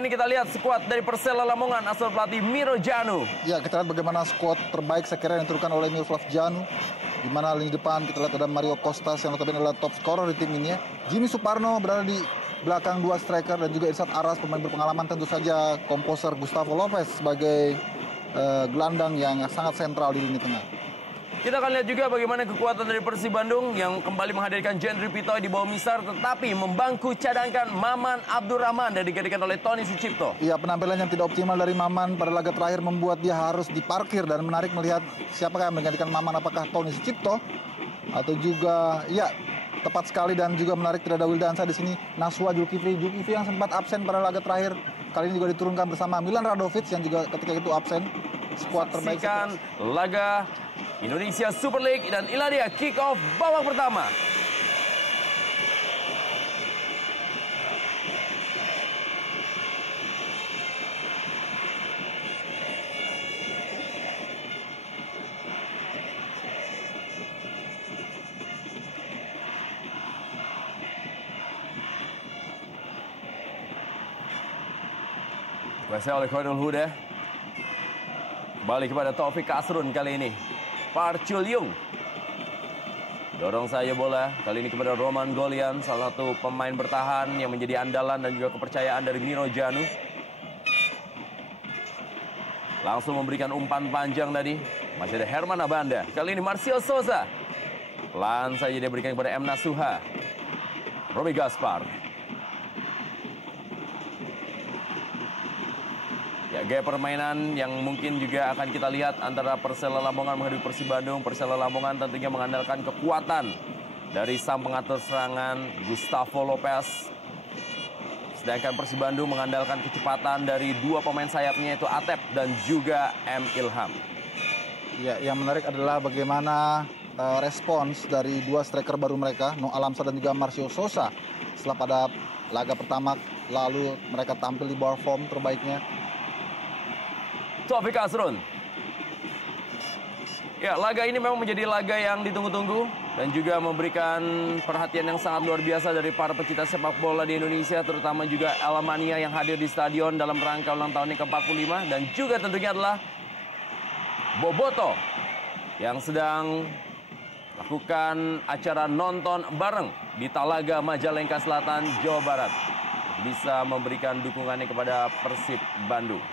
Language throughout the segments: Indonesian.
kali ini kita lihat skuad dari Persela Lamongan asal pelatih Miro Djanu. Ya, kita lihat bagaimana skuad terbaik saya kira yang diturunkan oleh Miroslav Djanu. Di mana lini depan kita lihat ada Mario Costas yang notabene adalah top scorer di tim ini ya. Jimmy Suparno berada di belakang dua striker dan juga Irsat Aras pemain berpengalaman, tentu saja komposer Gustavo Lopez sebagai gelandang yang sangat sentral di lini tengah. Kita akan lihat juga bagaimana kekuatan dari Persib Bandung yang kembali menghadirkan Jendri Pitoy di bawah Misar, tetapi membangku cadangkan Maman Abdurrahman dan digantikan oleh Tony Sucipto. Iya, penampilan yang tidak optimal dari Maman pada laga terakhir membuat dia harus diparkir, dan menarik melihat siapakah yang menggantikan Maman, apakah Tony Sucipto atau juga ya tepat sekali dan juga menarik tidak ada Wildansa di sini. Naswa Zulkifli yang sempat absen pada laga terakhir kali ini juga diturunkan bersama Milan Radovic yang juga ketika itu absen. Skuad terbaik. Saksikan laga Indonesia Super League dan inilah dia kick off babak pertama. Kuasa oleh Khairul Huda. Kembali kepada Taufik Kasrun kali ini. Parchul Yung. Dorong saja bola. Kali ini kepada Roman Golian. Salah satu pemain bertahan yang menjadi andalan dan juga kepercayaan dari Miro Djanu. Langsung memberikan umpan panjang tadi. Masih ada Herman Abanda. Kali ini Marcio Souza. Pelan saja dia berikan kepada M. Nasuha. Romy Gaspar. Ya, gaya permainan yang mungkin juga akan kita lihat antara Persela Lamongan menghadapi Persib Bandung. Persela Lamongan tentunya mengandalkan kekuatan dari sang pengatur serangan Gustavo Lopez. Sedangkan Persib Bandung mengandalkan kecepatan dari dua pemain sayapnya, yaitu Atep dan juga M. Ilham. Ya, yang menarik adalah bagaimana respons dari dua striker baru mereka, No Alamsa dan juga Marcio Souza. Setelah pada laga pertama lalu mereka tampil di bawah form terbaiknya. Taufik Kasrun. Ya, laga ini memang menjadi laga yang ditunggu-tunggu dan juga memberikan perhatian yang sangat luar biasa dari para pecinta sepak bola di Indonesia, terutama juga Alamania yang hadir di stadion dalam rangka ulang tahun ke-45, dan juga tentunya adalah Boboto yang sedang lakukan acara nonton bareng di Talaga, Majalengka Selatan, Jawa Barat. Bisa memberikan dukungannya kepada Persib Bandung.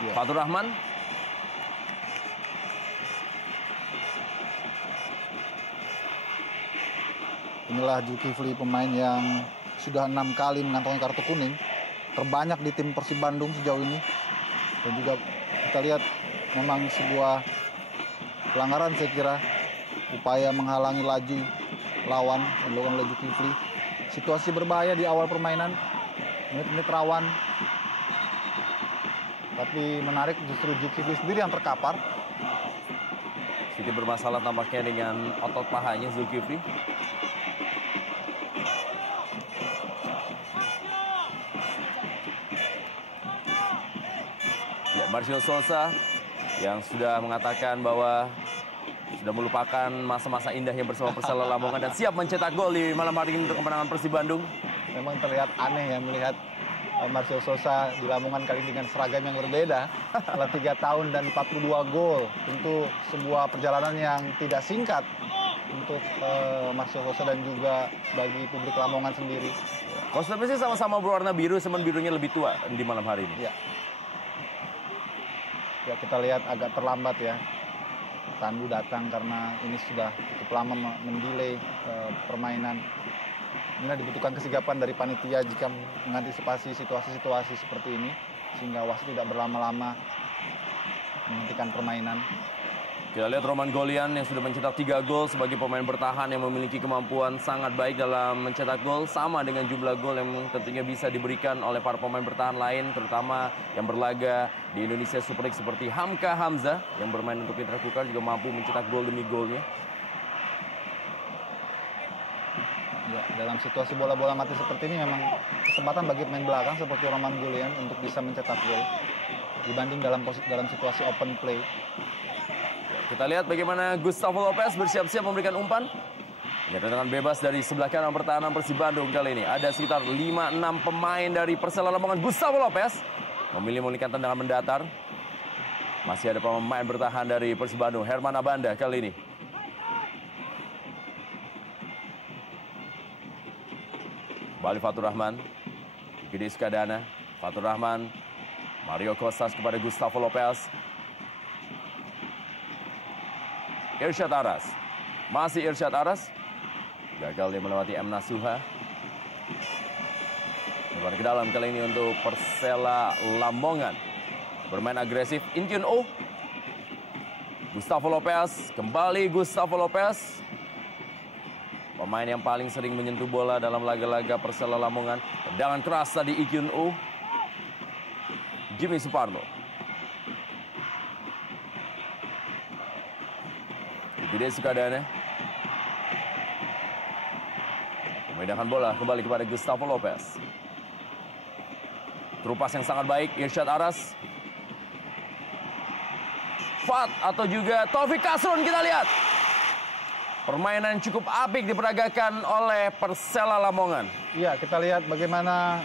Ya. Fatur Rahman. Inilah Zulkifli, pemain yang sudah 6 kali mengantongi kartu kuning, terbanyak di tim Persib Bandung sejauh ini. Dan juga kita lihat memang sebuah pelanggaran saya kira, upaya menghalangi laju lawan yang dilakukan oleh Zulkifli. Situasi berbahaya di awal permainan, menit-menit rawan. Tapi menarik justru Zulkifli sendiri yang terkapar. Sedikit bermasalah tampaknya dengan otot pahanya Zulkifli. Ya, Marcio Souza yang sudah mengatakan bahwa sudah melupakan masa-masa indahnya bersama Persela Lamongan dan siap mencetak gol di malam hari ini untuk kemenangan Persib Bandung. Memang terlihat aneh ya melihat Marcio Souza di Lamongan kali ini dengan seragam yang berbeda setelah 3 tahun dan 42 gol. Tentu sebuah perjalanan yang tidak singkat untuk Marcio Souza dan juga bagi publik Lamongan sendiri. Kostumnya sih sama-sama berwarna biru, cuman birunya lebih tua di malam hari ini. Ya. Ya, kita lihat agak terlambat ya. Tandu datang karena ini sudah cukup lama mendelay permainan. Inilah dibutuhkan kesigapan dari panitia jika mengantisipasi situasi-situasi seperti ini, sehingga wasit tidak berlama-lama menghentikan permainan. Kita lihat Roman Golian yang sudah mencetak 3 gol sebagai pemain bertahan yang memiliki kemampuan sangat baik dalam mencetak gol, sama dengan jumlah gol yang tentunya bisa diberikan oleh para pemain bertahan lain, terutama yang berlaga di Indonesia Super League seperti Hamka Hamzah yang bermain untuk Mitra Kukar juga mampu mencetak gol demi golnya. Ya, dalam situasi bola-bola mati seperti ini memang kesempatan bagi pemain belakang seperti Roman Golian untuk bisa mencetak gol dibanding dalam situasi open play. Kita lihat bagaimana Gustavo Lopez bersiap-siap memberikan umpan. Ya, tendangan bebas dari sebelah kanan pertahanan Persib Bandung kali ini. Ada sekitar 5-6 pemain dari Persela Lamongan. Gustavo Lopez memilih memulihkan tendangan mendatar. Masih ada pemain bertahan dari Persib Bandung. Herman Abanda kali ini. Kembali Fatur Rahman. Gede Sukadana. Fatur Rahman. Mario Kostas kepada Gustavo Lopez. Irsyad Aras. Masih Irsyad Aras. Gagal dia melewati M. Nasuha. Lebar ke dalam kali ini untuk Persela Lamongan. Bermain agresif. Inkyun Oh. Gustavo Lopez. Kembali Gustavo Lopez. Pemain yang paling sering menyentuh bola dalam laga-laga Persela Lamongan. Tendangan keras tadi Inkyun Oh. Jimmy Suparno. Gede Sukadana. Memindahkan bola kembali kepada Gustavo Lopez. Terupas yang sangat baik, Irsyad Aras. Fat atau juga Taufik Kasrun kita lihat. Permainan cukup apik diperagakan oleh Persela Lamongan. Iya, kita lihat bagaimana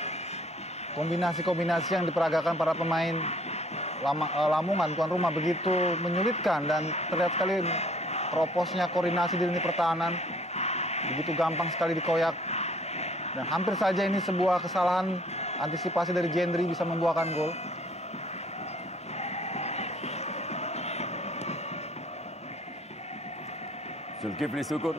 kombinasi-kombinasi yang diperagakan para pemain Lamongan tuan rumah begitu menyulitkan dan terlihat sekali keroposnya koordinasi di lini pertahanan. Begitu gampang sekali dikoyak. Dan hampir saja ini sebuah kesalahan antisipasi dari Jendri bisa membuahkan gol. Zulkifli Syukur.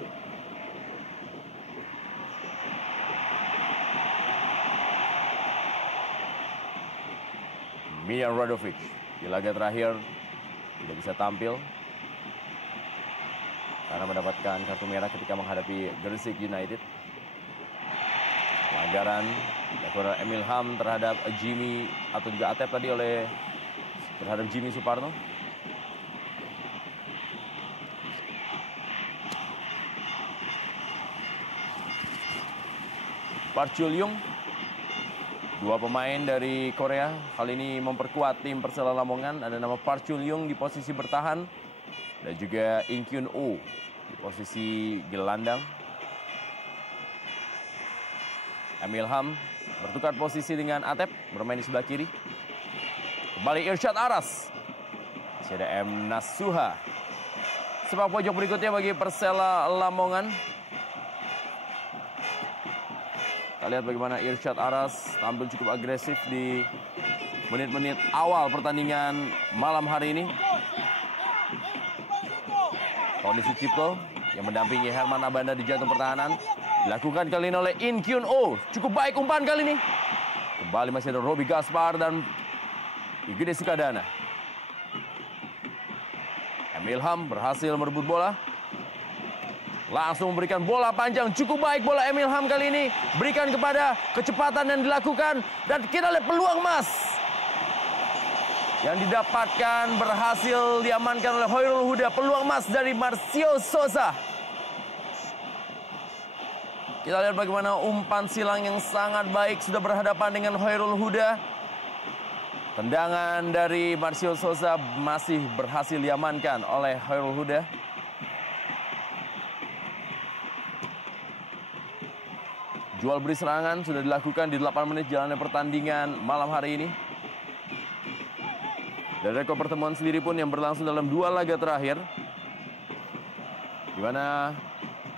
Mian Radovic di laga terakhir tidak bisa tampil karena mendapatkan kartu merah ketika menghadapi Gresik United. Pelanggaran dilakukan Emil Ham terhadap Jimmy atau juga Atep tadi terhadap Jimmy Suparno. Park Chul-yung, dua pemain dari Korea kali ini memperkuat tim Persela Lamongan. Ada nama Park Chul-yung di posisi bertahan dan juga Inkyun Oh di posisi gelandang. Emil Ham bertukar posisi dengan Atep, bermain di sebelah kiri. Kembali Irsyad Aras. Masih ada M. Nasuha. Sepak pojok berikutnya bagi Persela Lamongan. Kita lihat bagaimana Irsyad Aras tampil cukup agresif di menit-menit awal pertandingan malam hari ini. Tony Sucipto yang mendampingi Herman Abanda di jantung pertahanan. Dilakukan kali ini oleh Inkyun Oh. Cukup baik umpan kali ini. Kembali masih ada Robi Gaspar dan Gede Sukadana. Emil Ham berhasil merebut bola. Langsung memberikan bola panjang. Cukup baik bola Emil Ham kali ini. Berikan kepada kecepatan yang dilakukan. Dan kita lihat peluang emas yang didapatkan berhasil diamankan oleh Hoirul Huda. Peluang emas dari Marcio Sosa. Kita lihat bagaimana umpan silang yang sangat baik sudah berhadapan dengan Hoirul Huda. Tendangan dari Marcio Sosa masih berhasil diamankan oleh Hoirul Huda. Jual beli serangan sudah dilakukan di 8 menit jalannya pertandingan malam hari ini. Dan rekor pertemuan sendiri pun yang berlangsung dalam 2 laga terakhir, di mana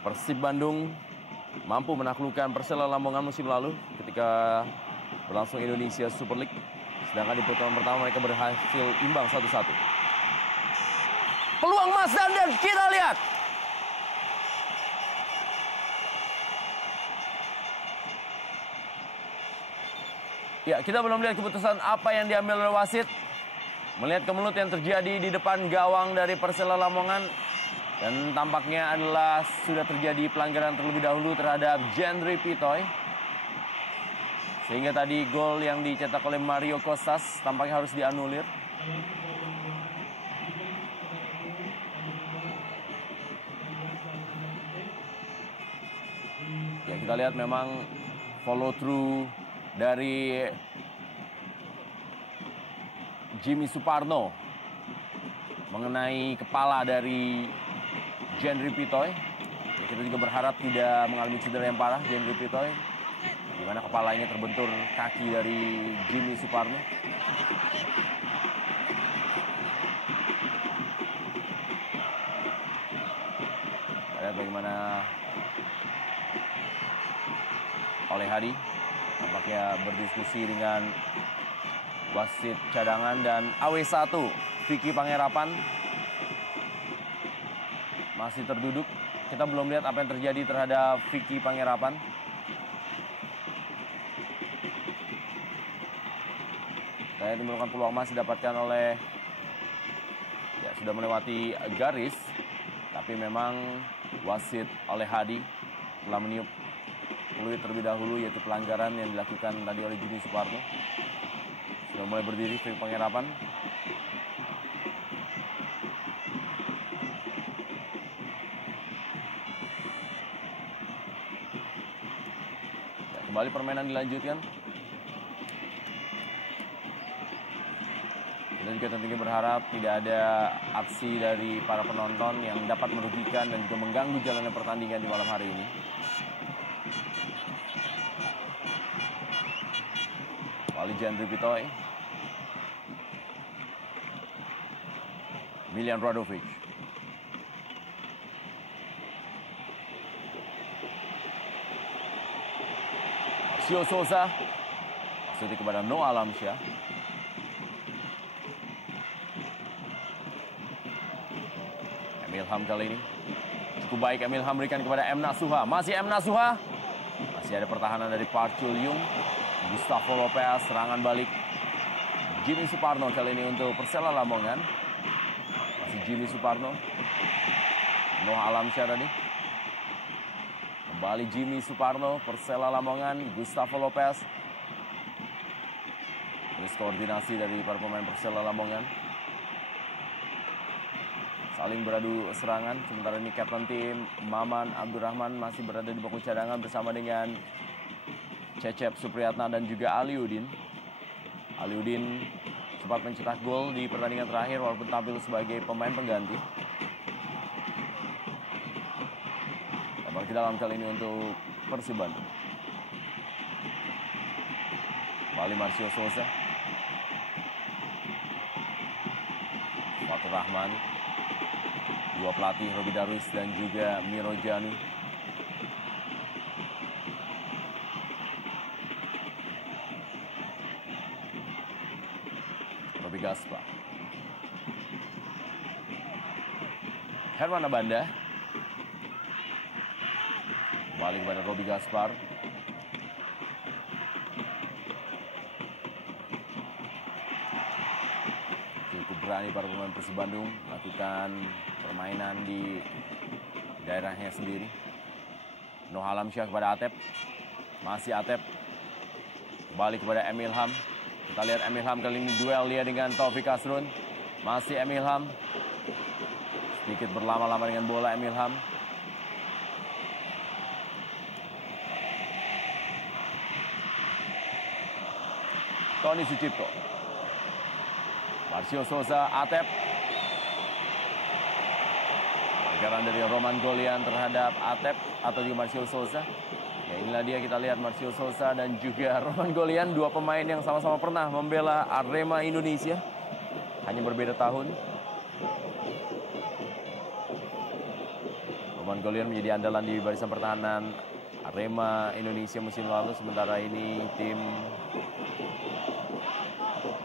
Persib Bandung mampu menaklukkan Persela Lamongan musim lalu ketika berlangsung Indonesia Super League. Sedangkan di pertemuan pertama mereka berhasil imbang 1-1. Peluang emas dan kita lihat. Ya, kita belum lihat keputusan apa yang diambil oleh wasit. Melihat kemelut yang terjadi di depan gawang dari Persela Lamongan. Dan tampaknya adalah sudah terjadi pelanggaran terlebih dahulu terhadap Jendri Pitoy. Sehingga tadi gol yang dicetak oleh Mario Kostas tampaknya harus dianulir. Ya, kita lihat memang follow through dari Jimmy Suparno mengenai kepala dari Jendri Pitoy. Kita juga berharap tidak mengalami cedera yang parah Jendri Pitoy, di mana kepalanya terbentur kaki dari Jimmy Suparno. Kita lihat bagaimana Oleh Hadi nampaknya berdiskusi dengan wasit cadangan, dan AW1 Vicky Panggerapan masih terduduk. Kita belum lihat apa yang terjadi terhadap Vicky Panggerapan. Saya ditemukan peluang masih didapatkan oleh, ya sudah melewati garis, tapi memang wasit Oleh Hadi telah meniup peluit terlebih dahulu, yaitu pelanggaran yang dilakukan tadi oleh Jimmy Suparno. Sudah mulai berdiri Vicky Panggerapan. Kembali permainan dilanjutkan. Kita juga tentunya berharap tidak ada aksi dari para penonton yang dapat merugikan dan juga mengganggu jalannya pertandingan di malam hari ini. Kembali Jendri Pitoy. Milian Radovic. Marcio Souza maksudnya kepada Noah Alamsyah. Emil Ham kali ini cukup baik. Emil Ham berikan kepada M. Nasuha. Masih M. Nasuha. Masih ada pertahanan dari Park Chul-yung. Gustavo Lopez, serangan balik Jimmy Suparno kali ini untuk Persela Lamongan. Masih Jimmy Suparno. Noah Alamsyah tadi. Kembali Jimmy Suparno, Persela Lamongan, Gustavo Lopez. Terus koordinasi dari para pemain Persela Lamongan. Saling beradu serangan, sementara ini kapten tim Maman Abdurrahman masih berada di bangku cadangan bersama dengan Cecep Supriyatna dan juga Aliudin. Aliudin sempat mencetak gol di pertandingan terakhir walaupun tampil sebagai pemain pengganti. Ke dalam kali ini untuk Persib Bandung. Kembali Marcio Souza. Fatur Rahman. Dua pelatih Robi Darwis dan juga Miro Janu. Robi Gaspar. Herman Abanda. Kembali kepada Robi Gaspar. Cukup berani para pemain Persib Bandung melakukan permainan di daerahnya sendiri. Noah Alamsyah kepada Atep. Masih Atep. Kembali kepada Emil Ham. Kita lihat Emil Ham kali ini duel dia dengan Taufik Asrun. Masih Emil Ham. Sedikit berlama-lama dengan bola Emil Ham. Tony Sucipto. Marcio Souza, Atep. Pelanggaran dari Roman Golian terhadap Atep atau juga Marcio Souza. Ya inilah dia, kita lihat Marcio Souza dan juga Roman Golian, dua pemain yang sama-sama pernah membela Arema Indonesia. Hanya berbeda tahun. Roman Golian menjadi andalan di barisan pertahanan Arema Indonesia musim lalu, sementara ini tim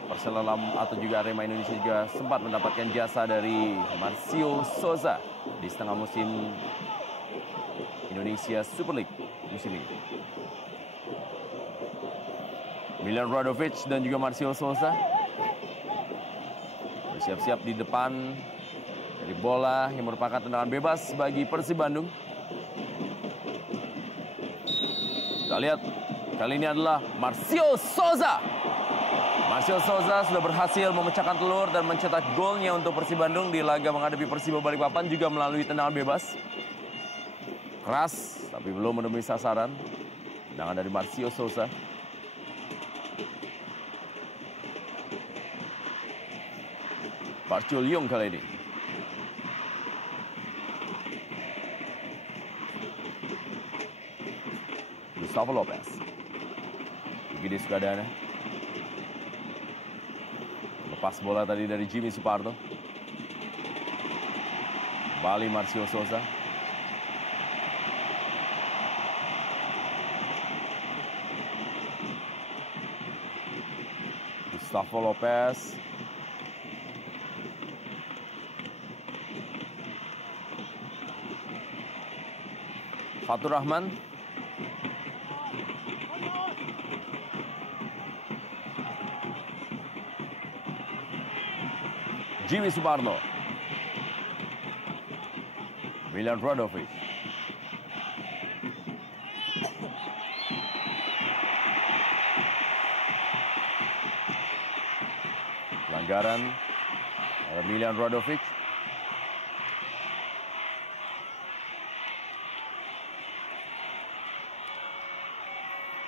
Persela atau juga Arema Indonesia juga sempat mendapatkan jasa dari Marcio Souza di setengah musim Indonesia Super League musim ini. Milian Radovic dan juga Marcio Souza bersiap-siap di depan dari bola yang merupakan tendangan bebas bagi Persib Bandung. Kita lihat kali ini adalah Marcio Souza. Marcio Souza sudah berhasil memecahkan telur dan mencetak golnya untuk Persib Bandung di laga menghadapi Persiba Balikpapan juga melalui tendangan bebas. Keras tapi belum menemui sasaran. Tendangan dari Marcio Souza. Park Chul-yung kali ini. Gustavo Lopez. Igede Sukadana. Lepas bola tadi dari Jimmy Suparto. Kembali Marcio Souza. Gustavo Lopez. Fatur Rahman. Jimmy Suparno. Milan Radovic. Pelanggaran Milan Radovic.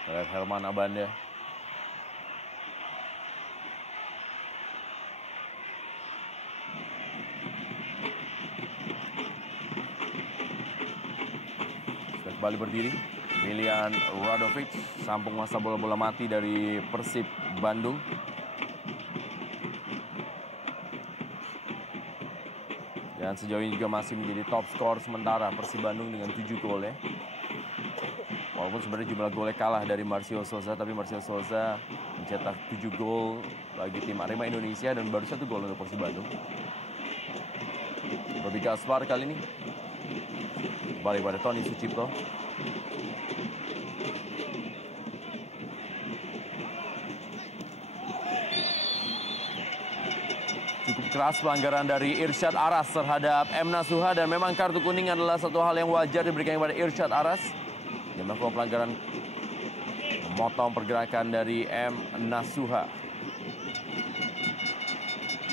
Terlihat Herman Abanda. Sudah kembali berdiri. Milan Radovic, sampung masa bola-bola mati dari Persib Bandung. Dan sejauh ini juga masih menjadi top skor sementara Persib Bandung dengan 7 gol ya. Walaupun sebenarnya jumlah golnya kalah dari Marcio Souza, tapi Marcio Souza mencetak 7 gol bagi tim Arema Indonesia dan baru 1 gol untuk Persib Bandung. Robi Gaspar kali ini kembali pada Tony Sucipto. Cukup keras pelanggaran dari Irsyad Aras terhadap M. Nasuha, dan memang kartu kuning adalah satu hal yang wajar diberikan kepada Irsyad Aras yang melakukan pelanggaran memotong pergerakan dari M. Nasuha.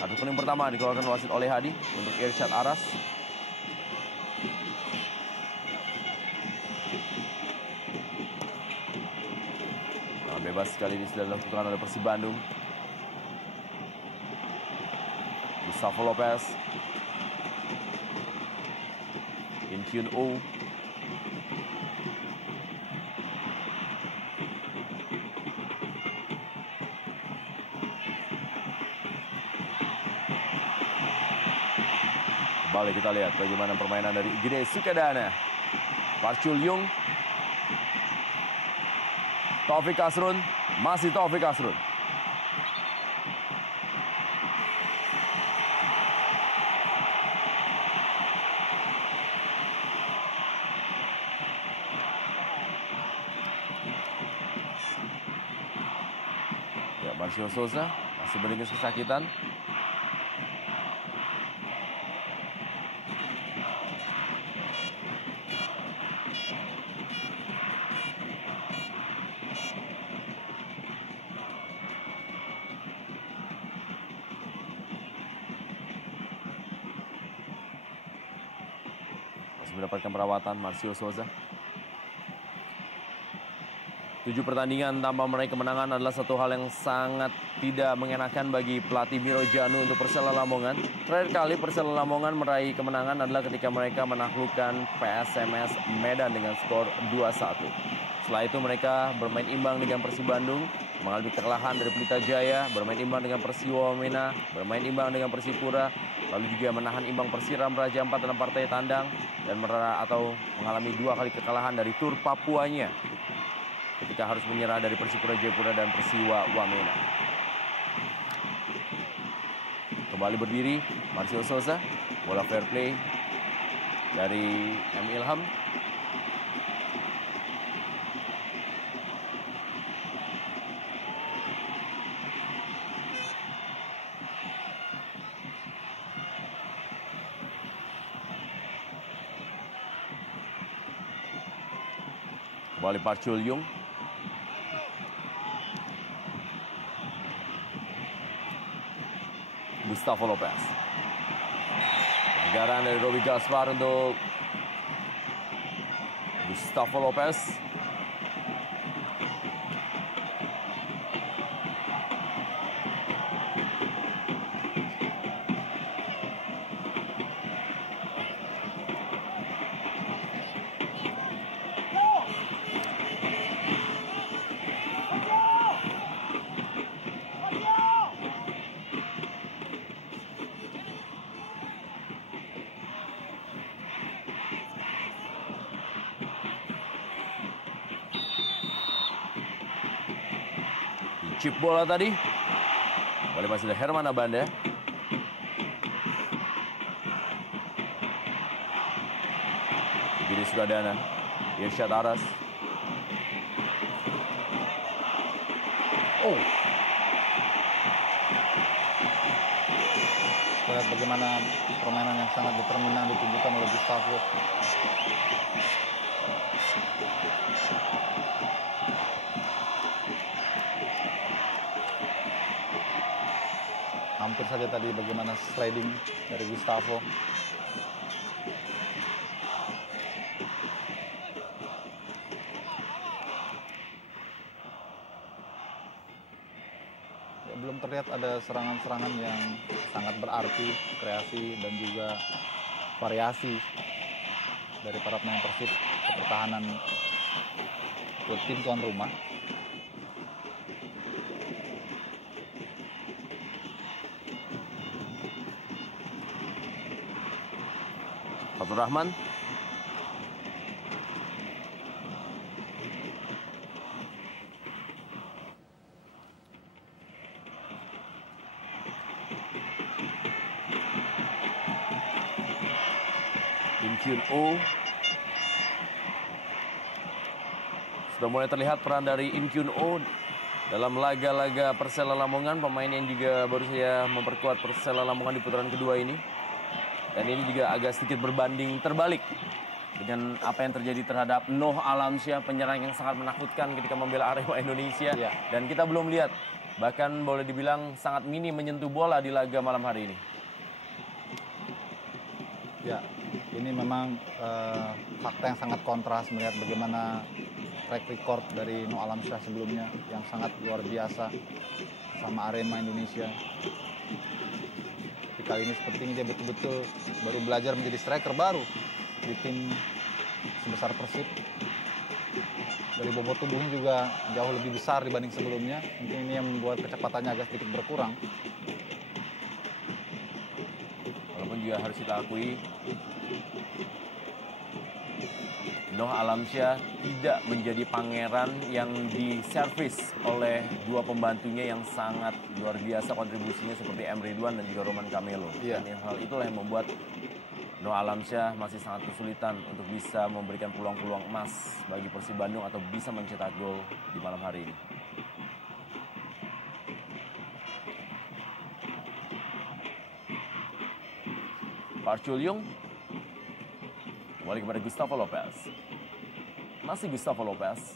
Kartu kuning pertama dikeluarkan wasit oleh Hadi untuk Irsyad Aras. Nah, bebas sekali ini sudah dilakukan oleh Persib Bandung. Gustavo Lopez. Inkyun Oh. Kembali kita lihat bagaimana permainan dari Igede Sukadana. Parchul Yung. Taufik Asrun. Masih Taufik Asrun. Ya, Marcio Souza masih beringis kesakitan. Mendapatkan perawatan Marcio Souza. 7 pertandingan tanpa meraih kemenangan adalah satu hal yang sangat tidak mengenakan bagi pelatih Miro Djanu untuk Persela Lamongan. Terakhir kali Persela Lamongan meraih kemenangan adalah ketika mereka menaklukkan PSMS Medan dengan skor 2-1. Setelah itu mereka bermain imbang dengan Persib Bandung, mengalami kekalahan dari Pelita Jaya, bermain imbang dengan Persiwa Wamena, bermain imbang dengan Persipura, lalu juga menahan imbang Persiram Raja 4 dalam partai tandang, dan mengalami 2 kali kekalahan dari Tur Papuanya ketika harus menyerah dari Persipura Jayapura dan Persiwa Wamena. Kembali berdiri Marcio Souza, bola fair play dari M. Ilham. Kembali Parchul Yung. Gustavo Lopez. Pelanggaran dari Robi Gaspar untuk Gustavo Lopez. chip bola tadi. Kembali masih ada Herman Abanda. Igede Sukadana, Irsyad Aras. Oh. Lihat bagaimana permainan yang sangat determinan ditunjukkan oleh Gustavo. Hampir saja tadi bagaimana sliding dari Gustavo. Ya, belum terlihat ada serangan-serangan yang sangat berarti, kreasi dan juga variasi dari para pemain Persib ke pertahanan ke tim tuan rumah. Fatur Rahman. In Kyun Oh. Sudah mulai terlihat peran dari In Kyun Oh dalam laga-laga Persela Lamongan, pemain yang juga baru saja memperkuat Persela Lamongan di putaran kedua ini. Dan ini juga agak sedikit berbanding terbalik dengan apa yang terjadi terhadap Noh Alamsyah, penyerang yang sangat menakutkan ketika membela Arema Indonesia. Ya. Dan kita belum lihat, bahkan boleh dibilang sangat minim menyentuh bola di laga malam hari ini. Ya, ini memang fakta yang sangat kontras melihat bagaimana track record dari Noh Alamsyah sebelumnya yang sangat luar biasa sama Arema Indonesia. Tapi kali ini sepertinya dia betul-betul baru belajar menjadi striker baru di tim sebesar Persib. Dari bobot tubuhnya juga jauh lebih besar dibanding sebelumnya. Mungkin ini yang membuat kecepatannya agak sedikit berkurang. Walaupun juga harus kita akui, Noh Alamsyah tidak menjadi pangeran yang diservis oleh dua pembantunya yang sangat luar biasa kontribusinya seperti M. Ridwan dan juga Roman Camelo. Iya. Dan hal itulah yang membuat Noh Alamsyah masih sangat kesulitan untuk bisa memberikan peluang-peluang emas bagi Persib Bandung atau bisa mencetak gol di malam hari ini. Park Chul-yung kembali kepada Gustavo Lopez. Masih Gustavo Lopez.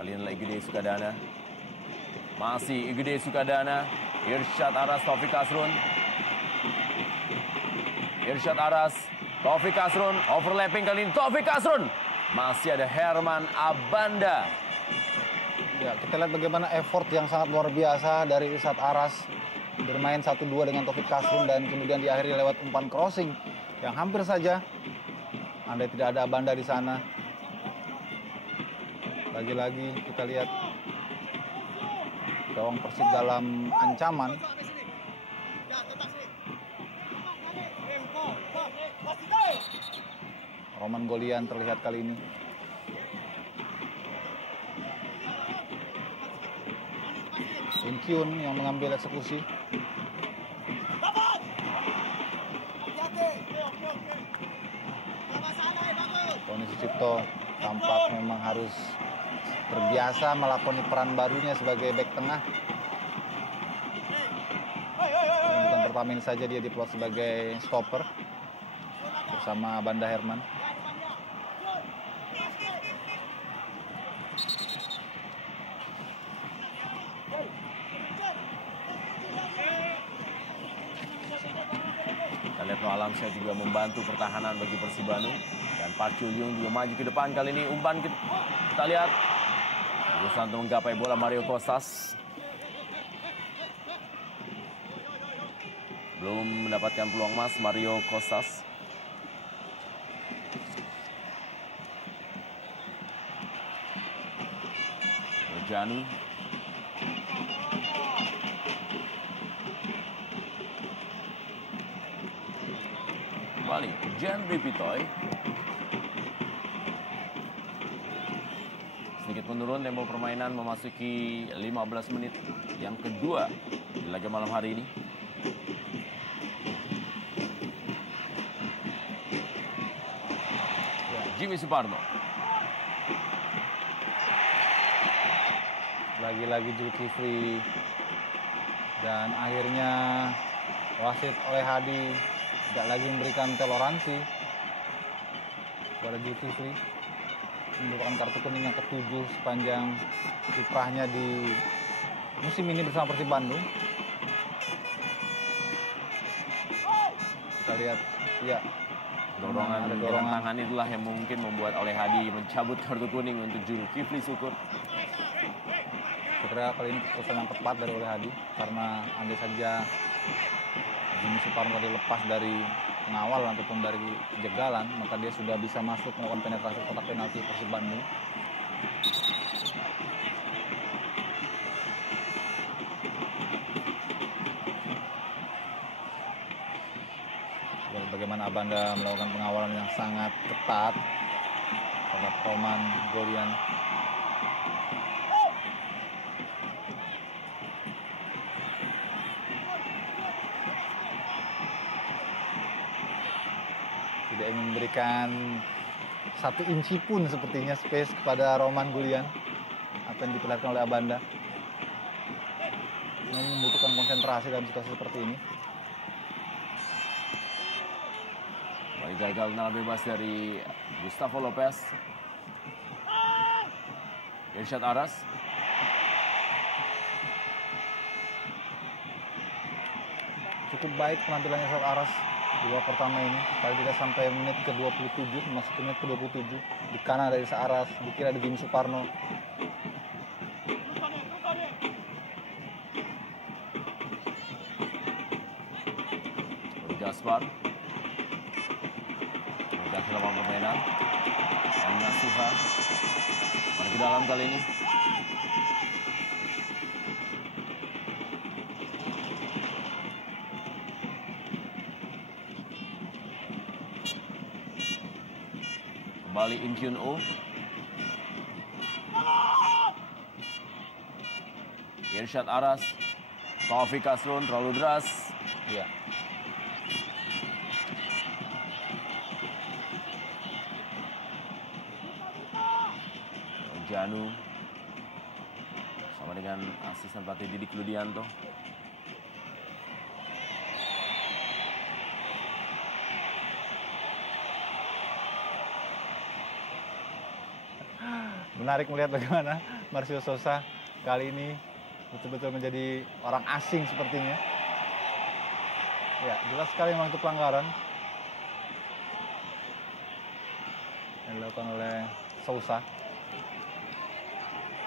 Kali ini Igede Sukadana. Masih Igede Sukadana. Irsyad Aras, Taufik Kasrun. Irsyad Aras, Taufik Kasrun. Overlapping kali ini Taufik Kasrun. Masih ada Herman Abanda. Ya, kita lihat bagaimana effort yang sangat luar biasa dari Irsyad Aras bermain 1-2 dengan Taufik Kasrun dan kemudian diakhiri lewat umpan crossing yang hampir saja andai tidak ada Abanda di sana. Lagi-lagi kita lihat gawang Persib dalam ancaman. Roman Golian terlihat kali ini. In Kyun yang mengambil eksekusi. Tony Sucipto tampak memang harus terbiasa melakoni peran barunya sebagai bek tengah. Bukan pertama ini saja dia diplot sebagai stopper bersama Banda Herman. Kita lihat Noh Alamsyah juga membantu pertahanan bagi Persib Bandung. Dan Park Chul-yung juga maju ke depan kali ini. Umpan kita lihat. Berusaha untuk menggapai bola Mario Costas. Belum mendapatkan peluang emas Mario Costas. Rojanu. Kembali Jan Ripitoy. sedikit menurun tempo permainan memasuki 15 menit yang kedua di laga malam hari ini. Jimmy Suparno. Lagi-lagi Zulkifli. Dan akhirnya wasit oleh Hadi tidak lagi memberikan toleransi kepada Zulkifli. Merupakan kartu kuning yang ke-7 sepanjang kiprahnya di musim ini bersama Persib Bandung. Kita lihat, ya, dorongan tangan itulah yang mungkin membuat oleh Hadi mencabut kartu kuning untuk Zulkifli Syukur. Saya kira kali ini keputusan yang tepat dari oleh Hadi, karena andai saja Jimmy Suparno dilepas dari pengawal ataupun dari jegalan, maka dia sudah bisa masuk melakukan penetrasi kotak penalti Persib Bandung. Bagaimana Abanda melakukan pengawalan yang sangat ketat terhadap Roman Golian. Tidak ingin memberikan 1 inci pun sepertinya space kepada Roman Golian. Apa yang diperlihatkan oleh Abanda membutuhkan konsentrasi dalam situasi seperti ini. Kembali gagal tendangan bebas dari Gustavo Lopez. Irsyad Aras. Cukup baik penampilannya Irsyad Aras di babak pertama ini. Paling tidak sampai menit ke-27, masuk ke menit ke-27. Di kanan ada Irsyad Aras, di kiri ada Jimmy Suparno. Gaspar. Mengganti lapangan permainan. M. Nasuha. Pergi dalam kali ini. Kembali In Kyun Oh. Irsyad Aras. Taufik Kasrun terlalu deras. Ya. Janu sama dengan asisten pelatih Didik Ludianto. Menarik melihat bagaimana Marcio Sosa kali ini betul-betul menjadi orang asing sepertinya. Ya, jelas sekali memang itu pelanggaran yang dilakukan oleh Sosa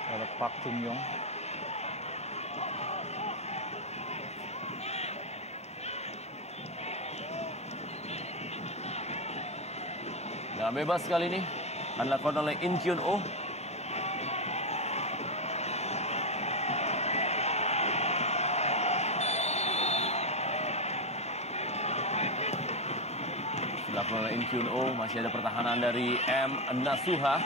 terhadap Park Chung Yong. Nah, bebas kali ini akan dilakukan oleh In Kyun Oh. Dilakukan oleh In Kyun Oh. Masih ada pertahanan dari M. Nasuha.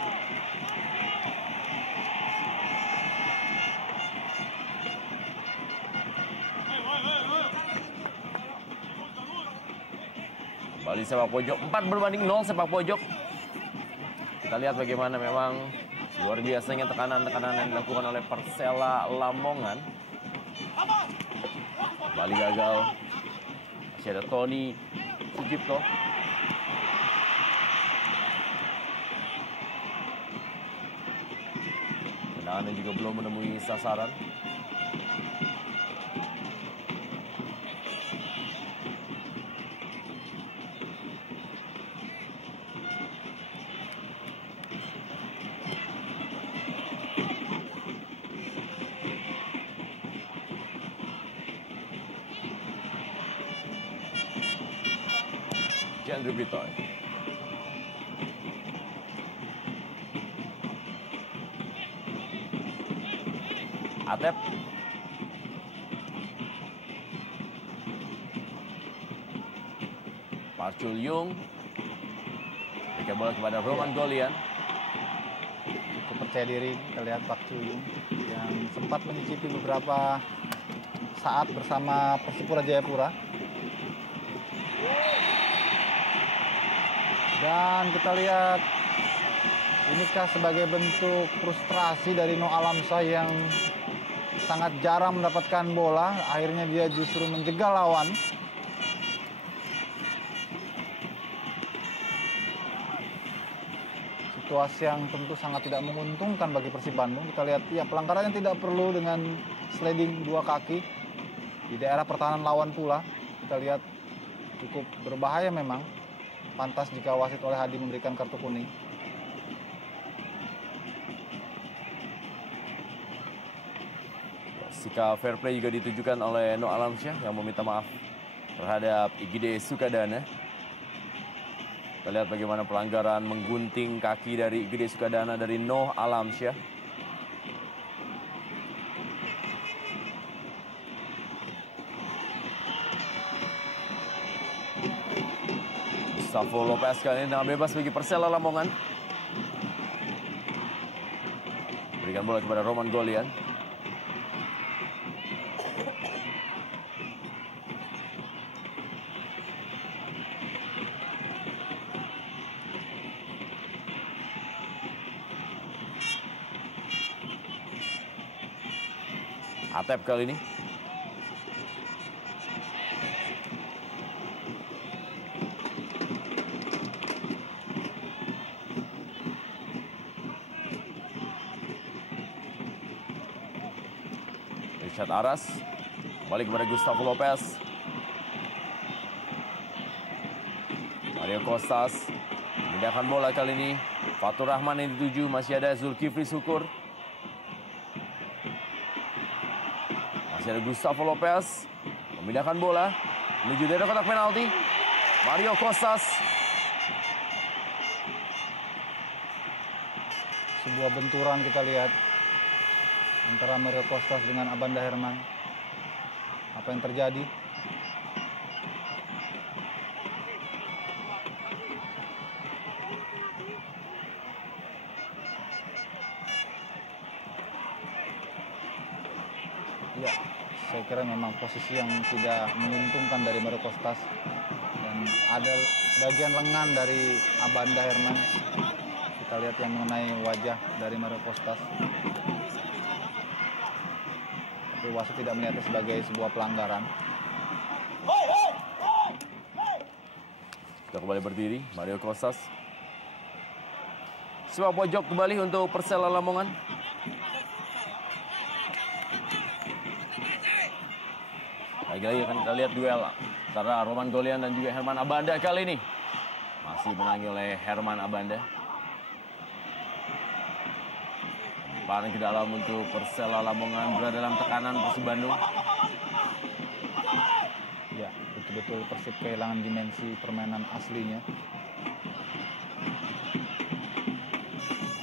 Kembali sepak pojok, 4-0 sepak pojok. Kita lihat bagaimana memang luar biasanya tekanan-tekanan yang dilakukan oleh Persela Lamongan. Kembali gagal. Masih ada Tony Sucipto. Tendangan yang juga belum menemui sasaran. Andrew Bitoy. Atep. Park Chul Yung. Berikan bola kepada Roman Golian. Cukup percaya diri. Kita lihat Pak Chuyung yang sempat menyicipi beberapa saat bersama Persipura Jayapura. Dan kita lihat inikah sebagai bentuk frustrasi dari Noh Alamsyah yang sangat jarang mendapatkan bola, akhirnya dia justru menjegal lawan. Situasi yang tentu sangat tidak menguntungkan bagi Persib Bandung. Kita lihat ya pelanggaran yang tidak perlu dengan sliding 2 kaki di daerah pertahanan lawan pula. Kita lihat cukup berbahaya memang. Pantas jika wasit oleh Hadi memberikan kartu kuning. Sikap fair play juga ditujukan oleh Noh Alamsyah yang meminta maaf terhadap Igede Sukadana. Kita lihat bagaimana pelanggaran menggunting kaki dari Igede Sukadana dari Noh Alamsyah. Gustavo Lopez kali ini dengan bebas bagi Persela Lamongan. Berikan bola kepada Roman Golian. Atep kali ini. Richard Aras. Kembali kepada Gustavo Lopez. Mario Costas. Memindahkan bola kali ini. Fatur Rahman yang dituju. Masih ada Zulkifli Syukur. Masih ada Gustavo Lopez. Memindahkan bola. Menuju daerah kotak penalti. Mario Costas. Sebuah benturan kita lihat antara Mario Costas dengan Abanda Herman. Apa yang terjadi? Ya, saya kira memang posisi yang tidak menguntungkan dari Mario Costas. Dan ada bagian lengan dari Abanda Herman. Kita lihat yang mengenai wajah dari Mario Costas. Tapi wasit tidak melihatnya sebagai sebuah pelanggaran. Sudah kembali berdiri, Mario Costas. Sebuah pojok kembali untuk Persela Lamongan. Lagi-lagi akan kita lihat duel antara Roman Golian dan juga Herman Abanda kali ini. Masih menangi oleh Herman Abanda. Lemparan ke dalam untuk Persela Lamongan berada dalam tekanan Persib Bandung. Ya, betul-betul Persib kehilangan dimensi permainan aslinya.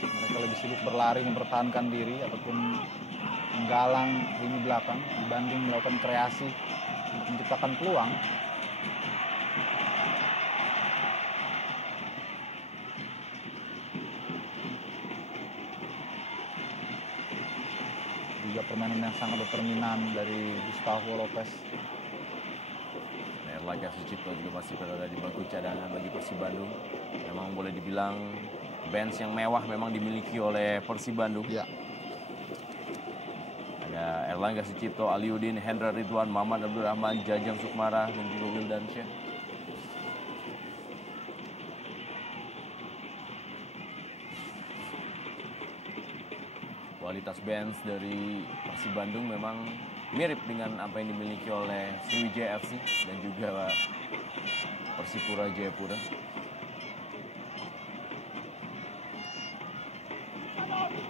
Mereka lebih sibuk berlari mempertahankan diri ataupun menggalang lini belakang dibanding melakukan kreasi untuk menciptakan peluang. Juga permainan yang sangat determinan dari Gustavo Lopez. Erlangga Sucipto juga masih berada di bangku cadangan bagi Persib Bandung. Memang boleh dibilang bench yang mewah memang dimiliki oleh Persib Bandung. Ya. Ada Erlangga Sucipto, Aliudin, Hendra Ridwan, Maman Abdurrahman, Jajang Sukmara, dan juga Wildansyah. Kualitas bench dari Persib Bandung memang mirip dengan apa yang dimiliki oleh Sriwijaya FC dan juga Persipura Jayapura.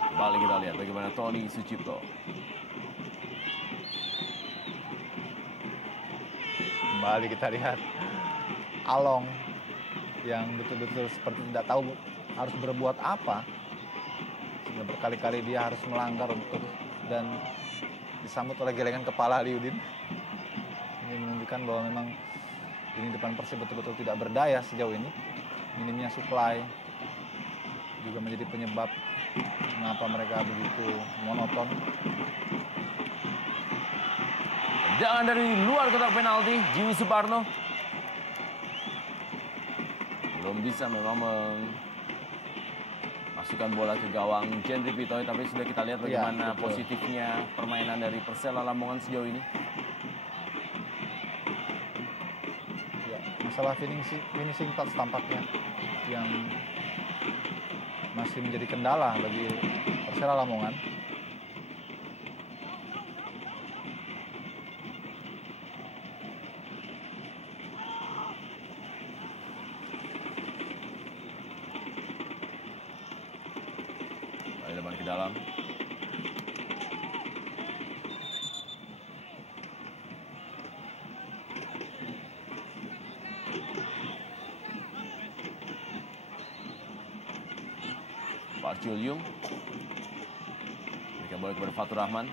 Kembali kita lihat bagaimana Tony Sucipto. Kembali kita lihat Along yang betul-betul seperti tidak tahu harus berbuat apa. Sehingga berkali-kali dia harus melanggar untuk dan disambut oleh gelengan kepala Aliudin. Ini menunjukkan bahwa memang ini depan Persib betul-betul tidak berdaya sejauh ini. Minimnya supply, juga menjadi penyebab mengapa mereka begitu monoton. Tendangan dari luar kotak penalti, Jiwi Suparno. Belum bisa memang masukkan bola ke gawang Jendri Pitoy, tapi sudah kita lihat bagaimana positifnya permainan dari Persela Lamongan sejauh ini. Ya, masalah finishing touch tampaknya yang masih menjadi kendala bagi Persela Lamongan. Lebar ke dalam. Pak Julium berikan bola kepada Fatur Rahman.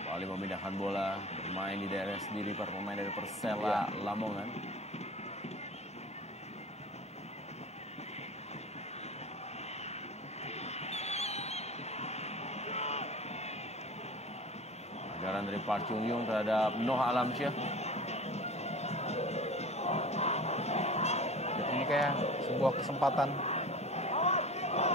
Kembali memindahkan bola, bermain di daerah sendiri para pemain dari Persela Lamongan. Pelanggaran dari Park Chung Yung terhadap Noah Alamsyah. Ini kayak sebuah kesempatan.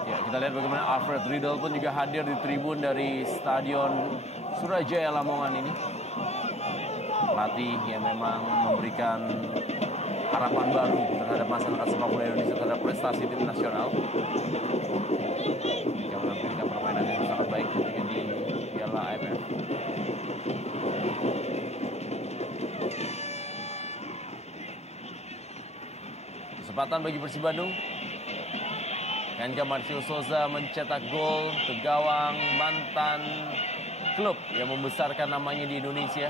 Ya, kita lihat bagaimana Alfred Riedel pun juga hadir di tribun dari Stadion Surajaya Lamongan ini. Pelatih yang memang memberikan harapan baru terhadap masyarakat sepak bola Indonesia terhadap prestasi tim nasional. Jika menampilkan permainan yang sangat baik ketika di Piala AFF. Kesempatan bagi Persib Bandung. Kenga Marcio Souza mencetak gol ke gawang mantan klub yang membesarkan namanya di Indonesia.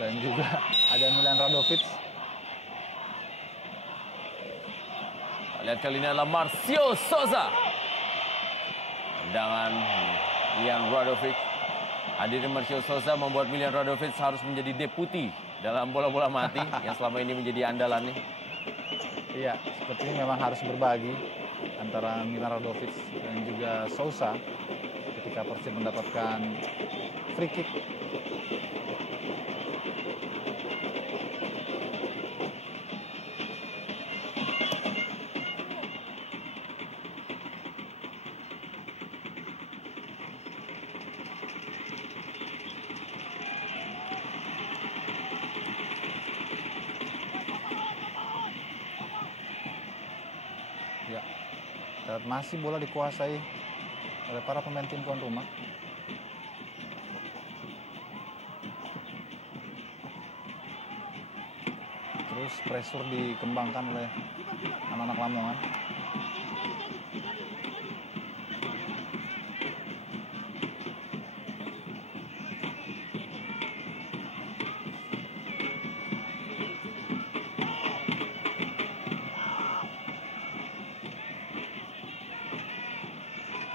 Dan juga ada Milan Radovic. Lihat kali ini adalah Marcio Souza. Tendangan Milan Radovic. Hadirnya Marcio Souza membuat Milan Radovic harus menjadi deputi dalam bola-bola mati yang selama ini menjadi andalan nih. Iya, sepertinya memang harus berbagi antara Milan Radovic dan juga Souza ketika Persib mendapatkan free kick. Ya, dan masih bola dikuasai oleh para pemain tim tuan rumah. Terus pressure dikembangkan oleh anak-anak Lamongan.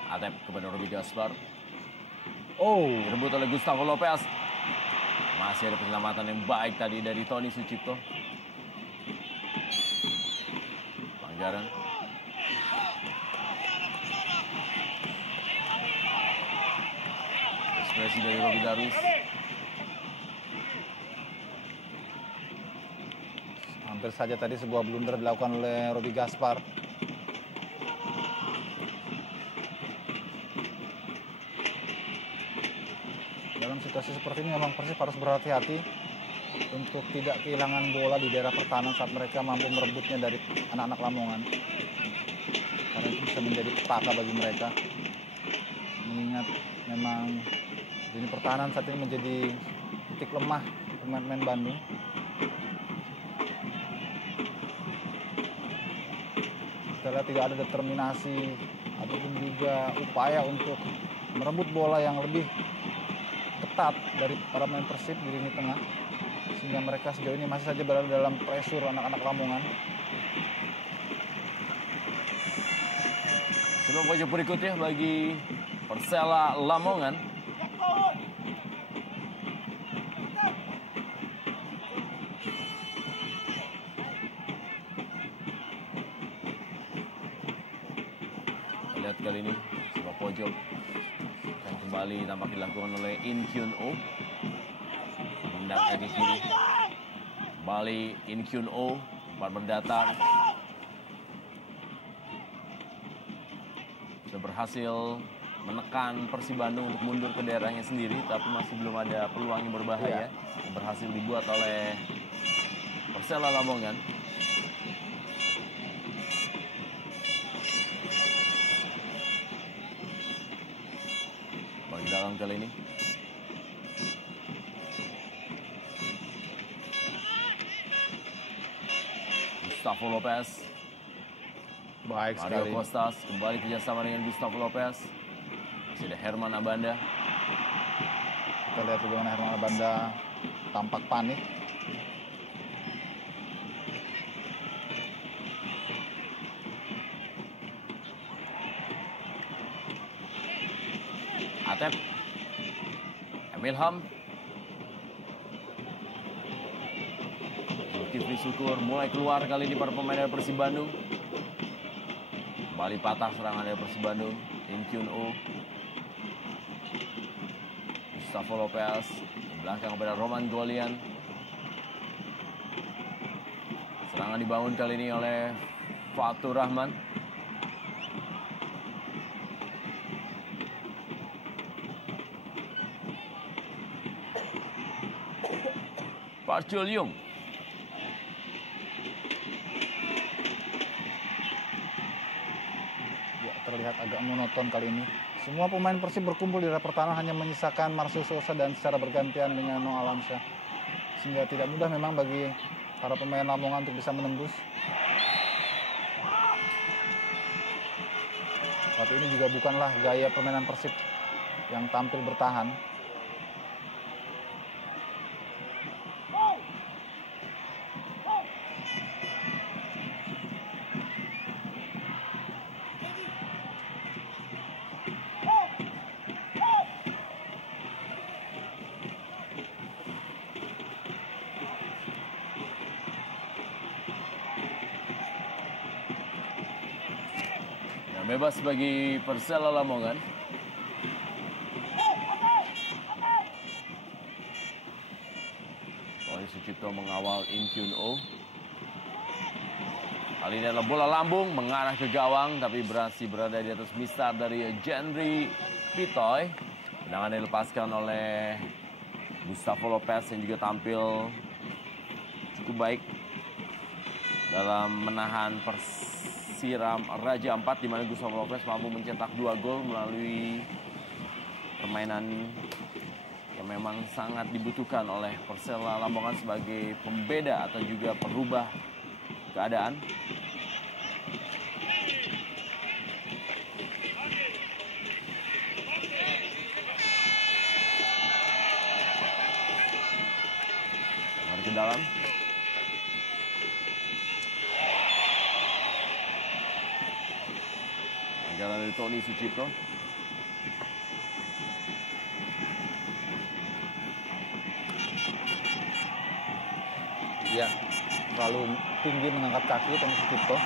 Atep kepada Robi Gaspar. Oh, Direbut oleh Gustavo Lopez. Masih ada penyelamatan yang baik tadi dari Tony Sucipto. Pelanggaran. Ekspresi dari Robi Darwis. hampir saja tadi sebuah blunder dilakukan oleh Robi Gaspar. Dalam situasi seperti ini memang Persib harus berhati-hati untuk tidak kehilangan bola di daerah pertahanan saat mereka mampu merebutnya dari anak-anak Lamongan. Karena itu bisa menjadi petaka bagi mereka. Mengingat memang ini pertahanan saat ini menjadi titik lemah pemain-pemain Bandung. Kita lihat tidak ada determinasi ataupun juga upaya untuk merebut bola yang lebih ketat dari para pemain Persib di lini tengah, sehingga mereka sejauh ini masih saja berada dalam pressure anak-anak Lamongan. Sebelum pojok berikutnya bagi Persela Lamongan. lihat kali ini sebuah pojok akan kembali tampak dilakukan oleh In Kyun Oh. Tendang kaki kiri. Kembali In Kyun Oh, sempat berdatar. Sudah berhasil menekan Persib Bandung untuk mundur ke daerahnya sendiri, tapi masih belum ada peluang yang berbahaya yang berhasil dibuat oleh Persela Lamongan. Bagi dalam kali ini. Gustavo Lopez. Baik Mario sekali. Costas kembali kerjasama dengan Gustavo Lopez. Masih ada Herman Abanda. Kita lihat bagaimana Herman Abanda tampak panik. Atep. Emil Ham. Zulkifli Syukur mulai keluar kali ini para pemain dari Persib Bandung. Kembali patah serangan dari Persib Bandung. In Kyun Oh. Gustavo Lopez ke belakang kepada Roman Golian. Serangan dibangun kali ini oleh Fatur Rahman. Park Chul Yung. Terlihat agak monoton kali ini. Semua pemain Persib berkumpul di area pertahanan, hanya menyisakan Marcel Sousa dan secara bergantian dengan Noah Alamsyah. Sehingga tidak mudah memang bagi para pemain Lamongan untuk bisa menembus. Tapi ini juga bukanlah gaya permainan Persib yang tampil bertahan. Bebas bagi Persela Lamongan. Tony Sucipto mengawal In Kyun Oh. Kali ini adalah bola lambung mengarah ke gawang, tapi berhasil berada di atas mistar dari Jendri Pitoy. Tendangan dilepaskan oleh Gustavo Lopez yang juga tampil cukup baik dalam menahan Persiram Raja 4, di mana Gustavo Lopez mampu mencetak 2 gol melalui permainan yang memang sangat dibutuhkan oleh Persela Lamongan sebagai pembeda atau juga perubah keadaan. Mari ke dalam. Jalan dari Tony Sucipto. Ya, terlalu tinggi mengangkat kaki Tony Sucipto.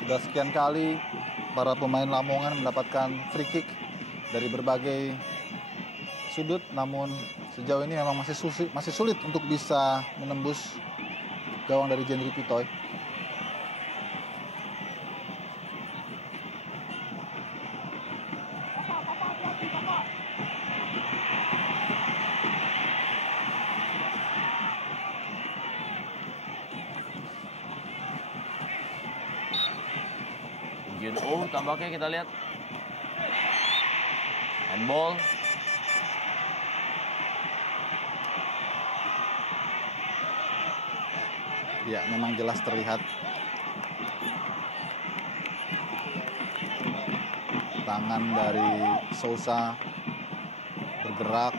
Sudah sekian kali para pemain Lamongan mendapatkan free kick dari berbagai sudut, namun sejauh ini memang masih sulit untuk bisa menembus gawang dari Jendri Pitoy. Oh, tampaknya kita lihat handball. Ya, memang jelas terlihat tangan dari Sousa bergerak,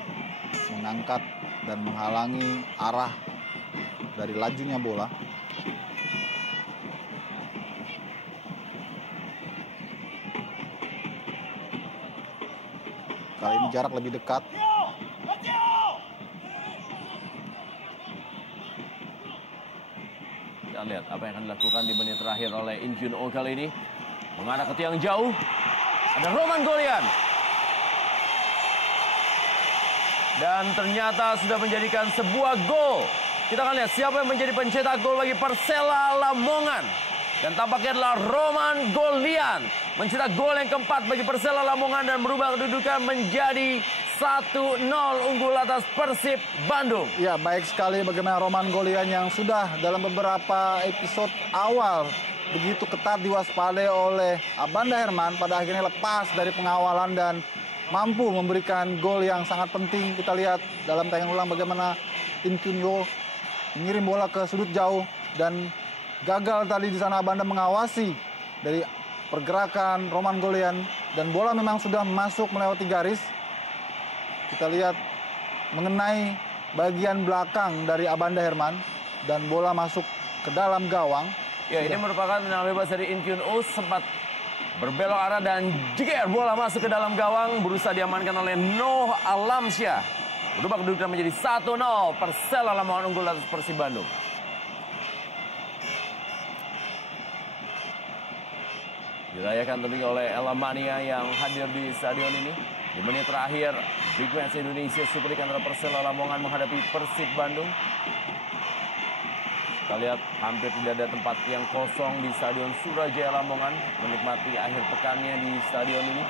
mengangkat dan menghalangi arah dari lajunya bola. Kali ini jarak lebih dekat. Kita lihat apa yang akan dilakukan di menit terakhir oleh In Kyun Oh kali ini. Mengarah ke tiang jauh. Ada Roman Golian. Dan ternyata sudah menjadikan sebuah gol. Kita akan lihat siapa yang menjadi pencetak gol bagi Persela Lamongan. Dan tampaknya adalah Roman Golian. Mencetak gol yang keempat bagi Persela Lamongan dan merubah kedudukan menjadi 1-0 unggul atas Persib Bandung. Ya, baik sekali bagaimana Roman Golian yang sudah dalam beberapa episode awal begitu ketat diwaspadai oleh Abanda Herman, pada akhirnya lepas dari pengawalan dan mampu memberikan gol yang sangat penting. Kita lihat dalam tayangan ulang bagaimana In Kyun Oh mengirim bola ke sudut jauh dan gagal tadi di sana Abanda mengawasi dari pergerakan Roman Golian dan bola memang sudah masuk melewati garis. Kita lihat mengenai bagian belakang dari Abanda Herman dan bola masuk ke dalam gawang. Ya, ini merupakan tendangan bebas dari In Kyun Oh, sempat berbelok arah dan jeger bola masuk ke dalam gawang, berusaha diamankan oleh Noh Alamsyah. Berubah kedudukan menjadi 1-0, Persela Lamongan unggul atas Persib Bandung. Dirayakan tentunya oleh Elamania yang hadir di stadion ini. Di menit terakhir, Big Match Indonesia Super League antara Persela Lamongan menghadapi Persib Bandung. Kita lihat hampir tidak ada tempat yang kosong di Stadion Surajaya Lamongan menikmati akhir pekannya di stadion ini.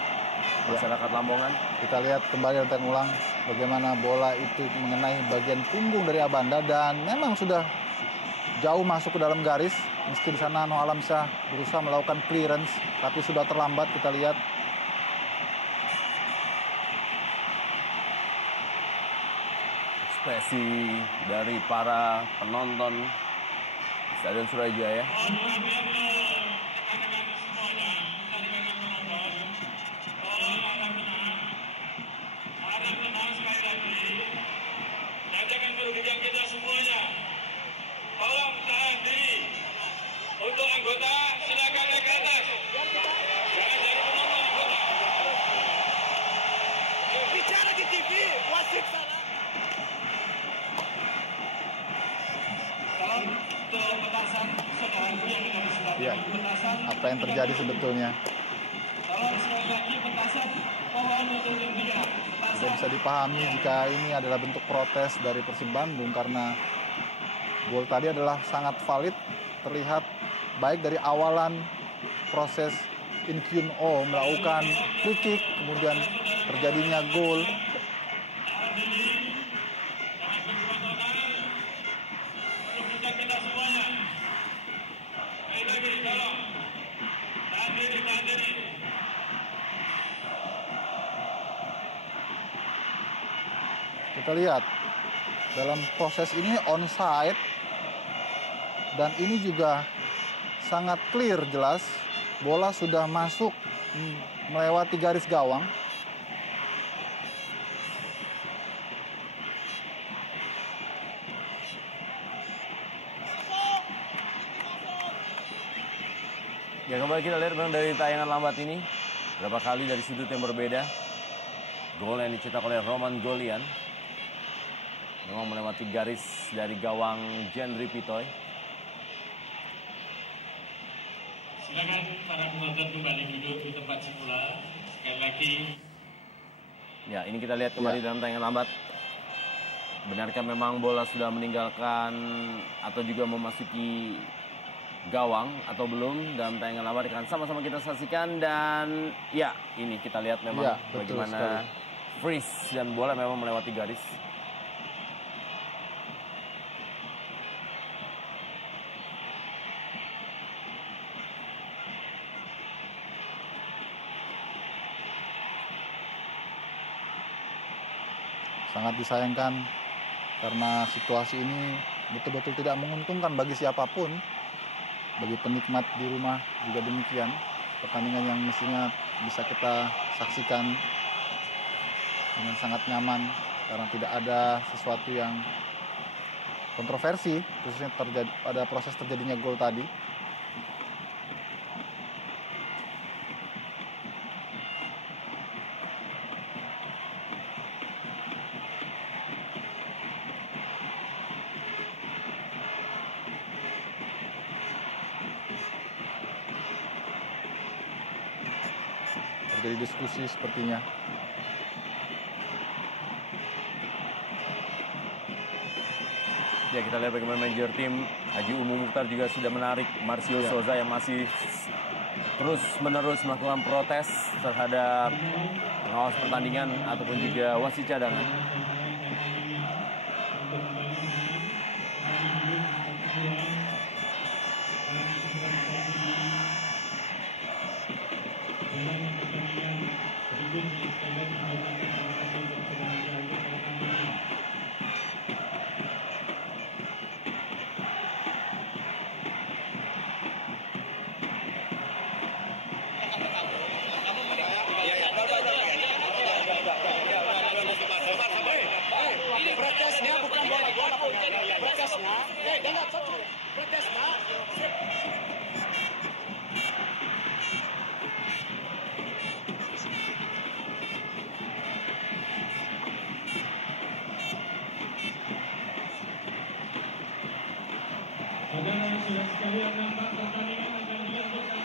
Masyarakat Lamongan. Kita lihat kembali tayangan ulang bagaimana bola itu mengenai bagian punggung dari Abanda dan memang sudah jauh masuk ke dalam garis. Meski di sana Noh Alamsyah berusaha melakukan clearance, tapi sudah terlambat. Kita lihat. Ekspresi dari para penonton di Stadion Surajaya. Untuk anggota silakan naik ke atas. Jangan jadi penonton anggota. Bicara di TV, wasit salah. Kalau untuk petasan saudara yang harus Ya, apa yang terjadi sebetulnya? Kalau sekali lagi petasan, mohon untuk yang tiga. Tidak bisa dipahami jika ini adalah bentuk protes dari Persib Bandung karena gol tadi adalah sangat valid, terlihat baik dari awalan proses In Kyun Oh melakukan free kick, kemudian terjadinya gol. Kita lihat dalam proses ini onside dan ini juga sangat clear jelas bola sudah masuk melewati garis gawang. Ya, kembali kita lihat memang dari tayangan lambat ini berapa kali dari sudut yang berbeda gol yang dicetak oleh Roman Golian memang melewati garis dari gawang Jendri Pitoy. Silakan para penonton kembali duduk di tempat semula. Sekali lagi. Ya, ini kita lihat kembali dalam tayangan lambat. Benarkah memang bola sudah meninggalkan atau juga memasuki gawang atau belum? Dalam tayangan lambat akan sama-sama kita saksikan dan ya, ini kita lihat memang Ya, bagaimana freeze dan bola memang melewati garis. Sangat disayangkan karena situasi ini betul-betul tidak menguntungkan bagi siapapun. Bagi penikmat di rumah juga demikian. Pertandingan yang mestinya bisa kita saksikan dengan sangat nyaman karena tidak ada sesuatu yang kontroversi khususnya terjadi pada proses terjadinya gol tadi. jadi diskusi sepertinya. Ya, kita lihat bagaimana manajer tim Haji Umum Mukhtar juga sudah menarik Marcio Souza yang masih terus-menerus melakukan protes terhadap pengawas pertandingan ataupun juga wasit cadangan. Protesnya bukan bola protesnya. Dengar satu. Protesnya. Saudara sekalian, nampak pertandingan akan dilanjutkan.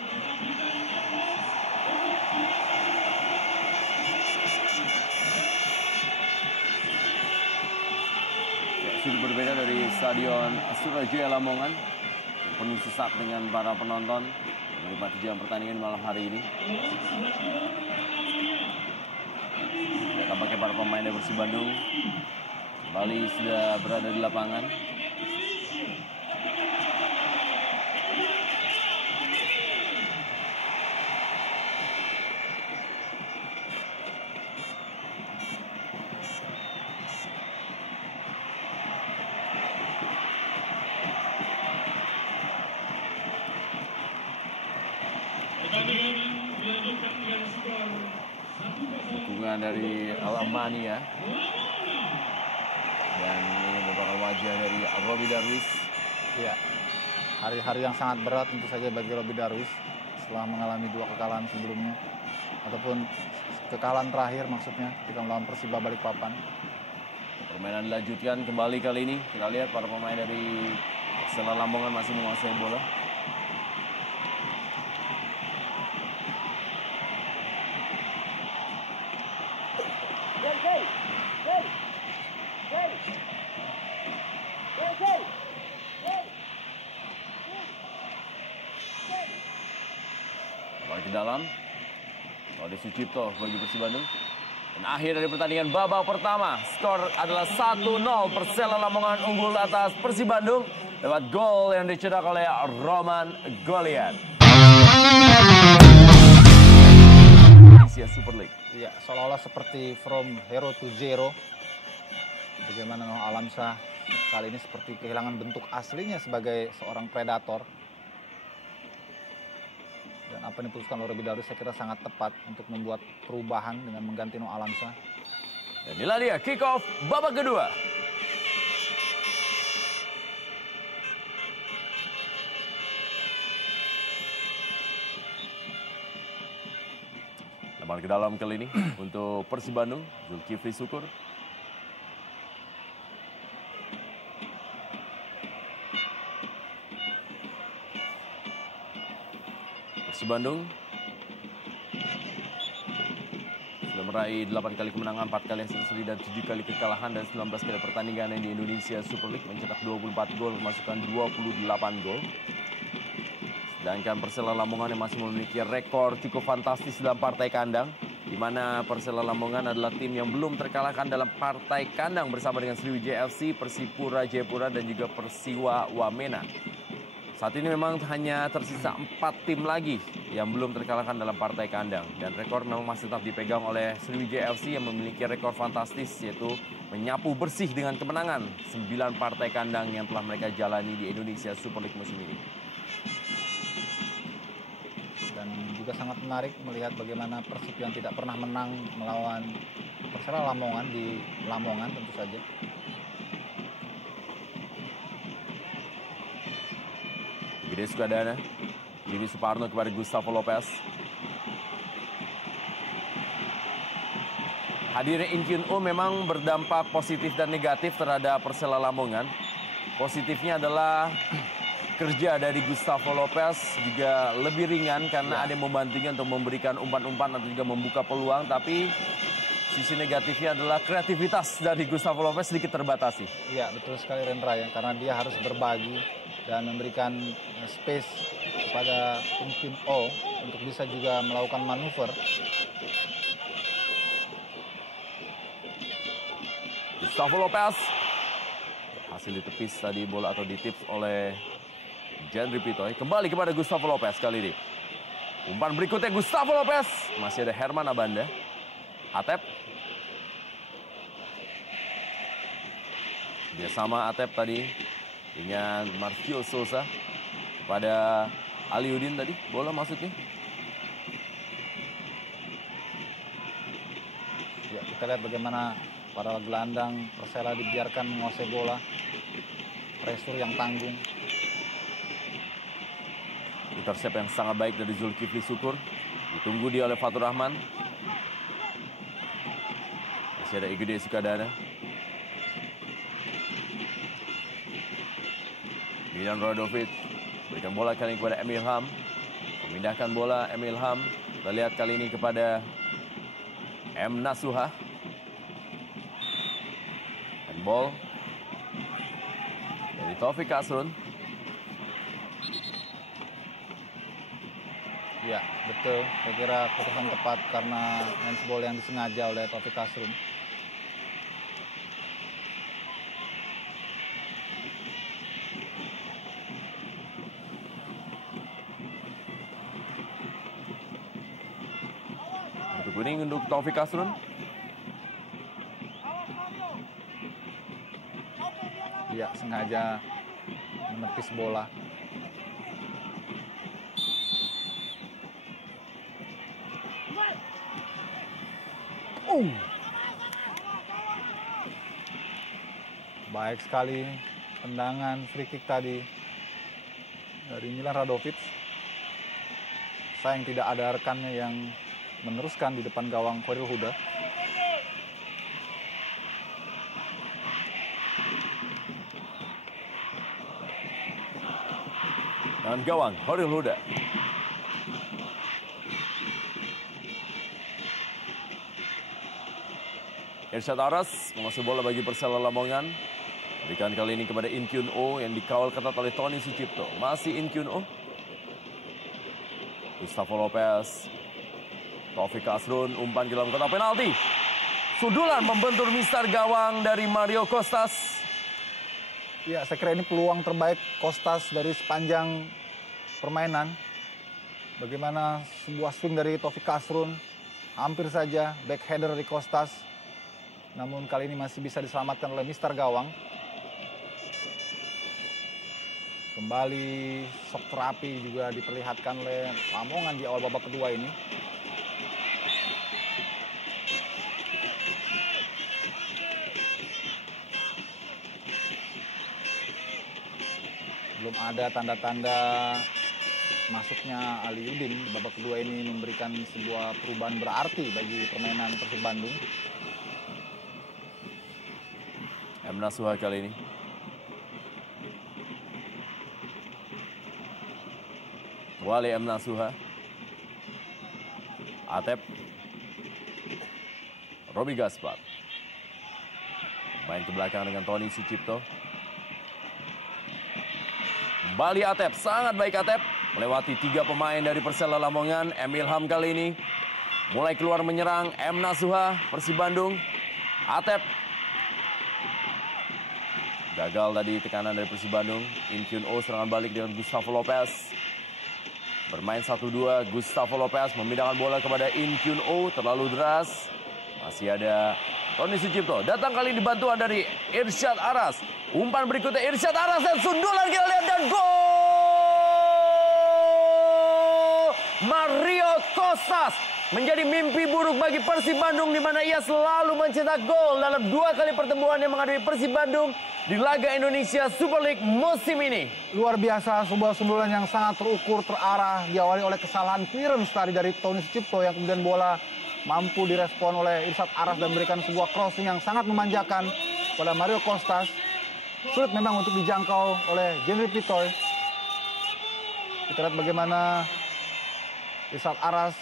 Sudah berbeda dari Stadion Surajaya Lamongan yang penuh sesak dengan para penonton yang menikmati jam pertandingan malam hari ini. Ya, tampaknya para pemain dari Persib Bandung kembali sudah berada di lapangan. Dukungan dari Alamania dan ini merupakan wajah dari Roby Darwis. Ya, hari-hari yang sangat berat tentu saja bagi Roby Darwis setelah mengalami 2 kekalahan sebelumnya, ataupun kekalahan terakhir maksudnya ketika melawan Persiba Balikpapan. Permainan dilanjutkan kembali kali ini. Kita lihat para pemain dari Persela Lamongan masih menguasai bola. Kembali ke dalam. Rodi Sucipto bagi Persib Bandung. Dan akhir dari pertandingan babak pertama, skor adalah 1-0. Persela Lamongan unggul atas Persib Bandung lewat gol yang dicetak oleh Roman Golian. Indonesia Super League. Ya, seolah-olah seperti from hero to zero. Bagaimana Noh Alamsyah kali ini seperti kehilangan bentuk aslinya sebagai seorang predator. Dan apa yang diputuskan oleh Roby Darwis saya kira sangat tepat untuk membuat perubahan dengan mengganti Noh Alamsyah. Dan inilah dia kick off babak kedua. Lebar ke dalam kali ini untuk Persib Bandung, Zulkifli Syukur. Persib Bandung sudah meraih 8 kali kemenangan, 4 kali hasil seri dan 7 kali kekalahan dan 19 kali pertandingan di Indonesia Super League, mencetak 24 gol, memasukkan 28 gol. Sedangkan Persela Lamongan yang masih memiliki rekor cukup fantastis dalam partai kandang, di mana Persela Lamongan adalah tim yang belum terkalahkan dalam partai kandang bersama dengan Sriwijaya FC, Persipura Jayapura dan juga Persiwa Wamena. Saat ini memang hanya tersisa 4 tim lagi yang belum terkalahkan dalam partai kandang. Dan rekor memang masih tetap dipegang oleh Sriwijaya FC yang memiliki rekor fantastis, yaitu menyapu bersih dengan kemenangan 9 partai kandang yang telah mereka jalani di Indonesia Super League musim ini. Dan juga sangat menarik melihat bagaimana Persib yang tidak pernah menang melawan Persela Lamongan di Lamongan tentu saja. Gede Sukadana, Jimmy Suparno kepada Gustavo Lopez. Hadirnya In Kyun Oh memang berdampak positif dan negatif terhadap Persela Lamongan. Positifnya adalah kerja dari Gustavo Lopez juga lebih ringan karena ada yang membantunya untuk memberikan umpan-umpan atau juga membuka peluang. Tapi sisi negatifnya adalah kreativitas dari Gustavo Lopez sedikit terbatasi. Iya, betul sekali Rendra ya, karena dia harus berbagi dan memberikan space kepada tim O untuk bisa juga melakukan manuver. Gustavo Lopez berhasil ditepis tadi bola atau ditips oleh Jendry Pitoy. Kembali kepada Gustavo Lopez kali ini. Umpan berikutnya Gustavo Lopez. Masih ada Herman Abanda. Atep. Dia sama Atep tadi dengan Marcio Sousa kepada Aliudin tadi. Bola maksudnya. Ya, kita lihat bagaimana para gelandang Persela dibiarkan menguasai bola. Pressure yang tanggung. Intercept yang sangat baik dari Zulkifli Syukur. Ditunggu dia oleh Fatur Rahman. Masih ada Igede Sukadana. Milan Radovic berikan bola kali ini kepada Emil Ham. Memindahkan bola Emil Ham. Kita lihat kali ini kepada M. Nasuha. Handball dari Taufik Asrun. Ya, betul. Saya kira keputusan tepat karena handsball yang disengaja oleh Taufik Asrun. Kartu kuning untuk Taufik Asrun. Ya, sengaja menepis bola. Baik sekali tendangan free kick tadi dari Milan Radovic. Sayang tidak ada rekannya yang meneruskan di depan gawang Khairul Huda. Dan gawang Khairul Huda. Irsyad Aras menguasai bola bagi Persela Lamongan. Berikan kali ini kepada In Kyun Oh yang dikawal ketat oleh Tony Sucipto. Masih In Kyun Oh. Gustavo Lopez. Taufik Asrun umpan ke dalam kotak penalti. Sundulan membentur mister gawang dari Mario Costas. Ya, saya kira ini peluang terbaik Costas dari sepanjang permainan. Bagaimana sebuah swing dari Taufik Asrun. Hampir saja backhander dari Costas. Namun kali ini masih bisa diselamatkan oleh mister gawang. Kembali shock terapi juga diperlihatkan oleh Lamongan di awal babak kedua ini. Belum ada tanda-tanda masuknya Aliudin di babak kedua ini memberikan sebuah perubahan berarti bagi permainan Persib Bandung. M. Nasuha kali ini. Wali M. Nasuha. Atep. Robi Gaspar. Main ke belakang dengan Tony Sucipto. Kembali Atep, sangat baik Atep. Melewati 3 pemain dari Persela Lamongan. Emil Ham kali ini. Mulai keluar menyerang M. Nasuha, Persib Bandung. Atep. Gagal tadi tekanan dari Persib Bandung. In Kyun Oh serangan balik dengan Gustavo Lopez. Bermain 1-2, Gustavo Lopez memindahkan bola kepada In Kyun Oh, terlalu deras. Masih ada Tony Sucipto. Datang kali ini bantuan dari Irsyad Aras. Umpan berikutnya Irsyad Aras dan sundulan kita lihat dan gol! Mario Costas menjadi mimpi buruk bagi Persib Bandung di mana ia selalu mencetak gol dalam 2 kali pertemuan yang menghadapi Persib Bandung di laga Indonesia Super League musim ini. Luar biasa, sebuah sundulan yang sangat terukur, terarah, diawali oleh kesalahan clearance tadi dari Tony Sucipto yang kemudian bola mampu direspon oleh Irsyad Aras dan memberikan sebuah crossing yang sangat memanjakan pada Mario Costas. Sulit memang untuk dijangkau oleh Jendry Pitoy. Kita lihat bagaimana Richard Aras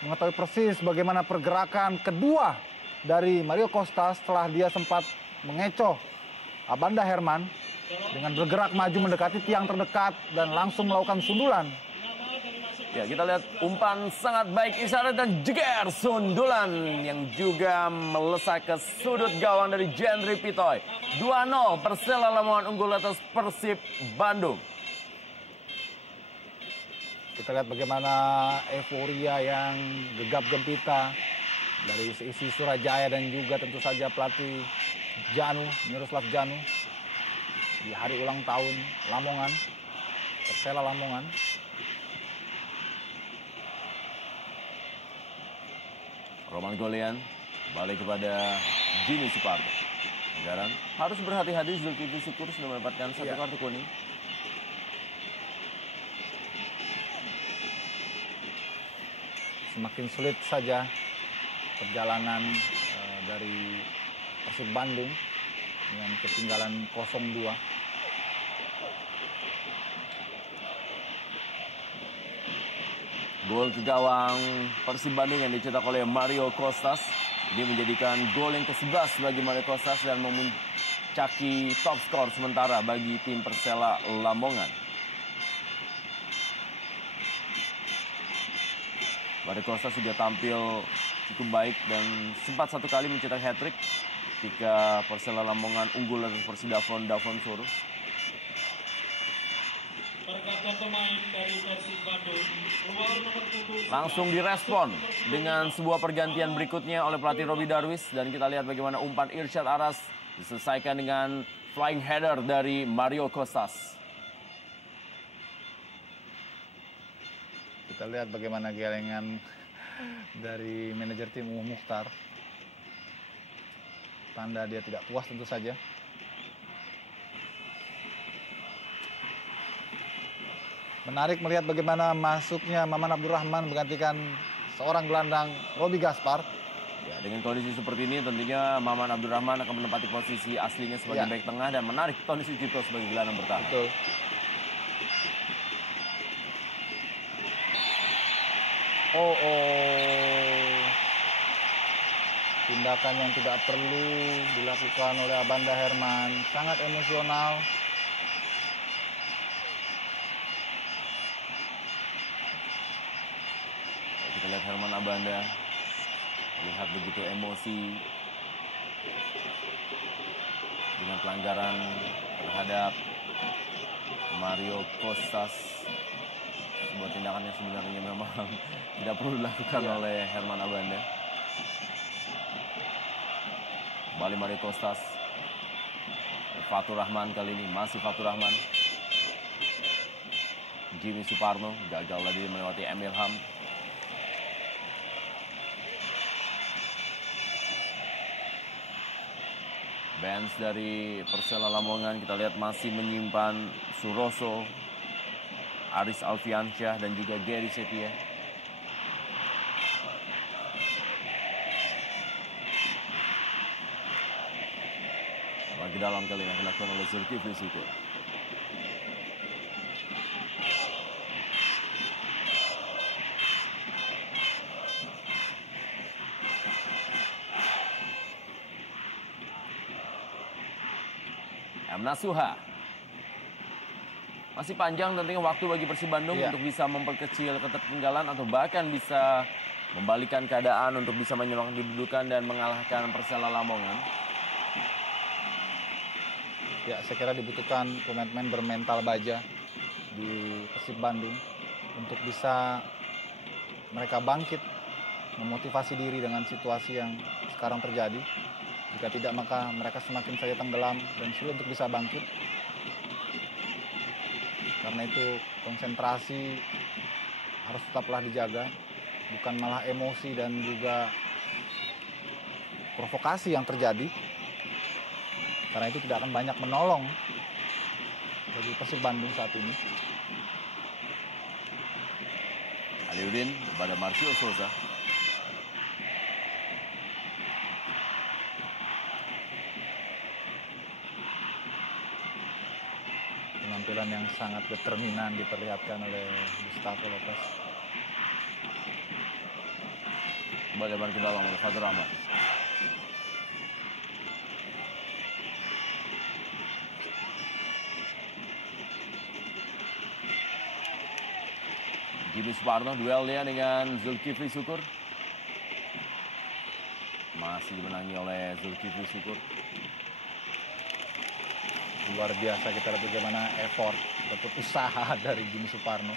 mengetahui persis bagaimana pergerakan kedua dari Mario Costa setelah dia sempat mengecoh Abanda Herman dengan bergerak maju mendekati tiang terdekat dan langsung melakukan sundulan. Ya, kita lihat umpan sangat baik isyarat dan jeger sundulan yang juga melesak ke sudut gawang dari Jendri Pitoy. 2-0 Persela Lamongan unggul atas Persib Bandung. Kita lihat bagaimana euforia yang gegap gempita dari seisi Surajaya dan juga tentu saja pelatih Janu, Miroslav Janu di hari ulang tahun Lamongan, Persela Lamongan. Roman Golian balik kepada Jimmy Suparto. Anggaran harus berhati-hati, Zulkifli Syukur sudah mendapatkan satu kartu kuning. Semakin sulit saja perjalanan dari Persib Bandung dengan ketinggalan 0-2. Gol ke gawang Persib Bandung yang dicetak oleh Mario Costas. Dia menjadikan gol yang ke-11 bagi Mario Costas dan memuncaki top skor sementara bagi tim Persela Lamongan. Mario Costas juga tampil cukup baik dan sempat satu kali mencetak hat-trick ketika Persela Lamongan unggul atas Persidafon Davon Soro. Langsung direspon dengan sebuah pergantian berikutnya oleh pelatih Robi Darwis dan kita lihat bagaimana umpan Irsyad Aras diselesaikan dengan flying header dari Mario Costas. Kita lihat bagaimana gelengan dari manajer tim Mukhtar. Tanda dia tidak puas tentu saja. Menarik melihat bagaimana masuknya Maman Abdurrahman menggantikan seorang gelandang Robi Gaspar. Ya, dengan kondisi seperti ini tentunya Maman Abdurrahman akan menempati posisi aslinya sebagai bek tengah dan menarik Tony Sucipto sebagai gelandang bertahan. Betul. Tindakan yang tidak perlu dilakukan oleh Abanda Herman, sangat emosional. Kita lihat Herman Abanda melihat begitu emosi dengan pelanggaran terhadap Mario Costas. Sebuah tindakan yang sebenarnya memang tidak perlu dilakukan oleh Herman Abanda. Kembali Mario Costas. Fatur Rahman kali ini, masih Fatur Rahman. Jimmy Suparno gagal tadi melewati Emil Ham. Bench dari Persela Lamongan kita lihat masih menyimpan Suroso, Aris Alfiansyah dan juga Gary Setia. Lagi dalam kali yang dilakukan oleh Zulkifli Syukur. Nasuha. Masih panjang tentunya waktu bagi Persib Bandung untuk bisa memperkecil ketertinggalan atau bahkan bisa membalikan keadaan untuk bisa menyamakan kedudukan dan mengalahkan Persela Lamongan. Ya, saya kira dibutuhkan pemain-pemain bermental baja di Persib Bandung untuk bisa mereka bangkit, memotivasi diri dengan situasi yang sekarang terjadi. Jika tidak, maka mereka semakin saja tenggelam dan sulit untuk bisa bangkit. Karena itu konsentrasi harus tetaplah dijaga, bukan malah emosi dan juga provokasi yang terjadi. Karena itu tidak akan banyak menolong bagi Persib Bandung saat ini. Aliudin kepada Marcio Souza. Penampilan yang sangat determinan diperlihatkan oleh Gustavo Lopez. Kembali lebar ke dalam oleh Fatur Rahman. Jimmy Suparno duelnya dengan Zulkifli Syukur. Masih dimenangi oleh Zulkifli Syukur. Luar biasa kita lihat bagaimana effort ataupun usaha dari Jimmy Suparno.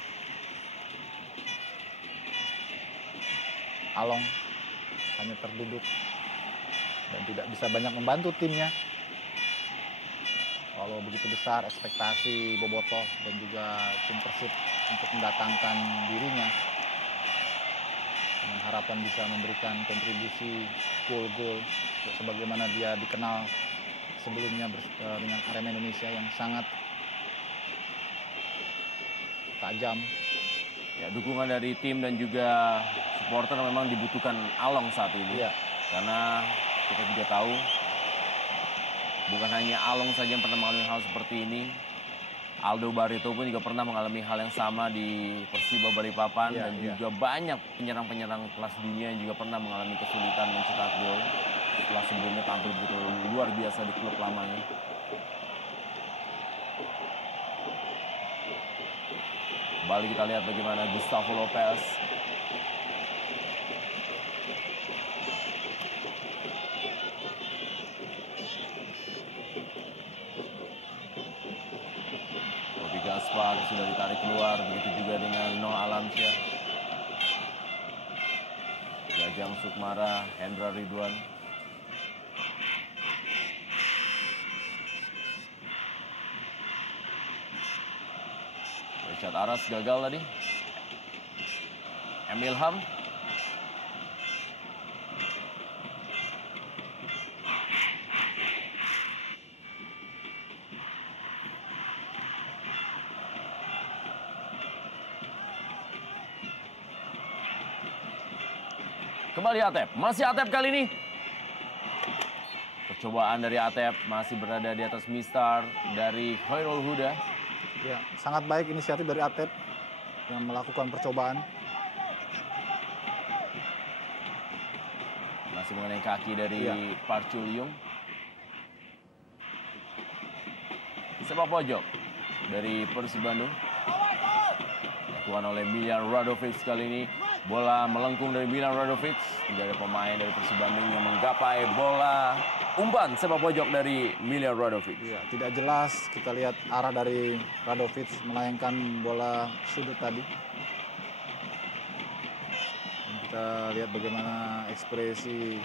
Along hanya terduduk dan tidak bisa banyak membantu timnya. Walau begitu besar ekspektasi Bobotoh dan juga tim Persib untuk mendatangkan dirinya dengan harapan bisa memberikan kontribusi gol-gol sebagaimana dia dikenal sebelumnya dengan Arema Indonesia yang sangat tajam. Ya, dukungan dari tim dan juga supporter memang dibutuhkan Along saat ini. Iya. Karena kita juga tahu bukan hanya Along saja yang pernah mengalami hal seperti ini. Aldo Barreto pun juga pernah mengalami hal yang sama di Persiba Balikpapan. Iya, Dan iya. juga banyak penyerang-penyerang kelas dunia yang juga pernah mengalami kesulitan mencetak gol setelah sebelumnya tampil begitu luar biasa di klub lamanya. Kembali kita lihat bagaimana Gustavo Lopez. Bobby Gaspar sudah ditarik keluar, begitu juga dengan Noah Alamsyah. Jajang Sukmara, Hendra Ridwan. Richard Aras gagal tadi. Emil Ham. Kembali Atep, masih Atep kali ini. Percobaan dari Atep masih berada di atas Mistar dari Khairul Huda. Ya, sangat baik inisiatif dari Atep yang melakukan percobaan. Masih mengenai kaki dari Iya. Park Chul-yung. Sepak pojok dari Persib Bandung. Dilakukan oleh Miljan Radovic kali ini. Bola melengkung dari Miljan Radovic. Tidak ada pemain dari Persib Bandung yang menggapai bola. Umpan sepak pojok dari Miljan Radovic. Ya, tidak jelas kita lihat arah dari Radovic melayangkan bola sudut tadi. Dan kita lihat bagaimana ekspresi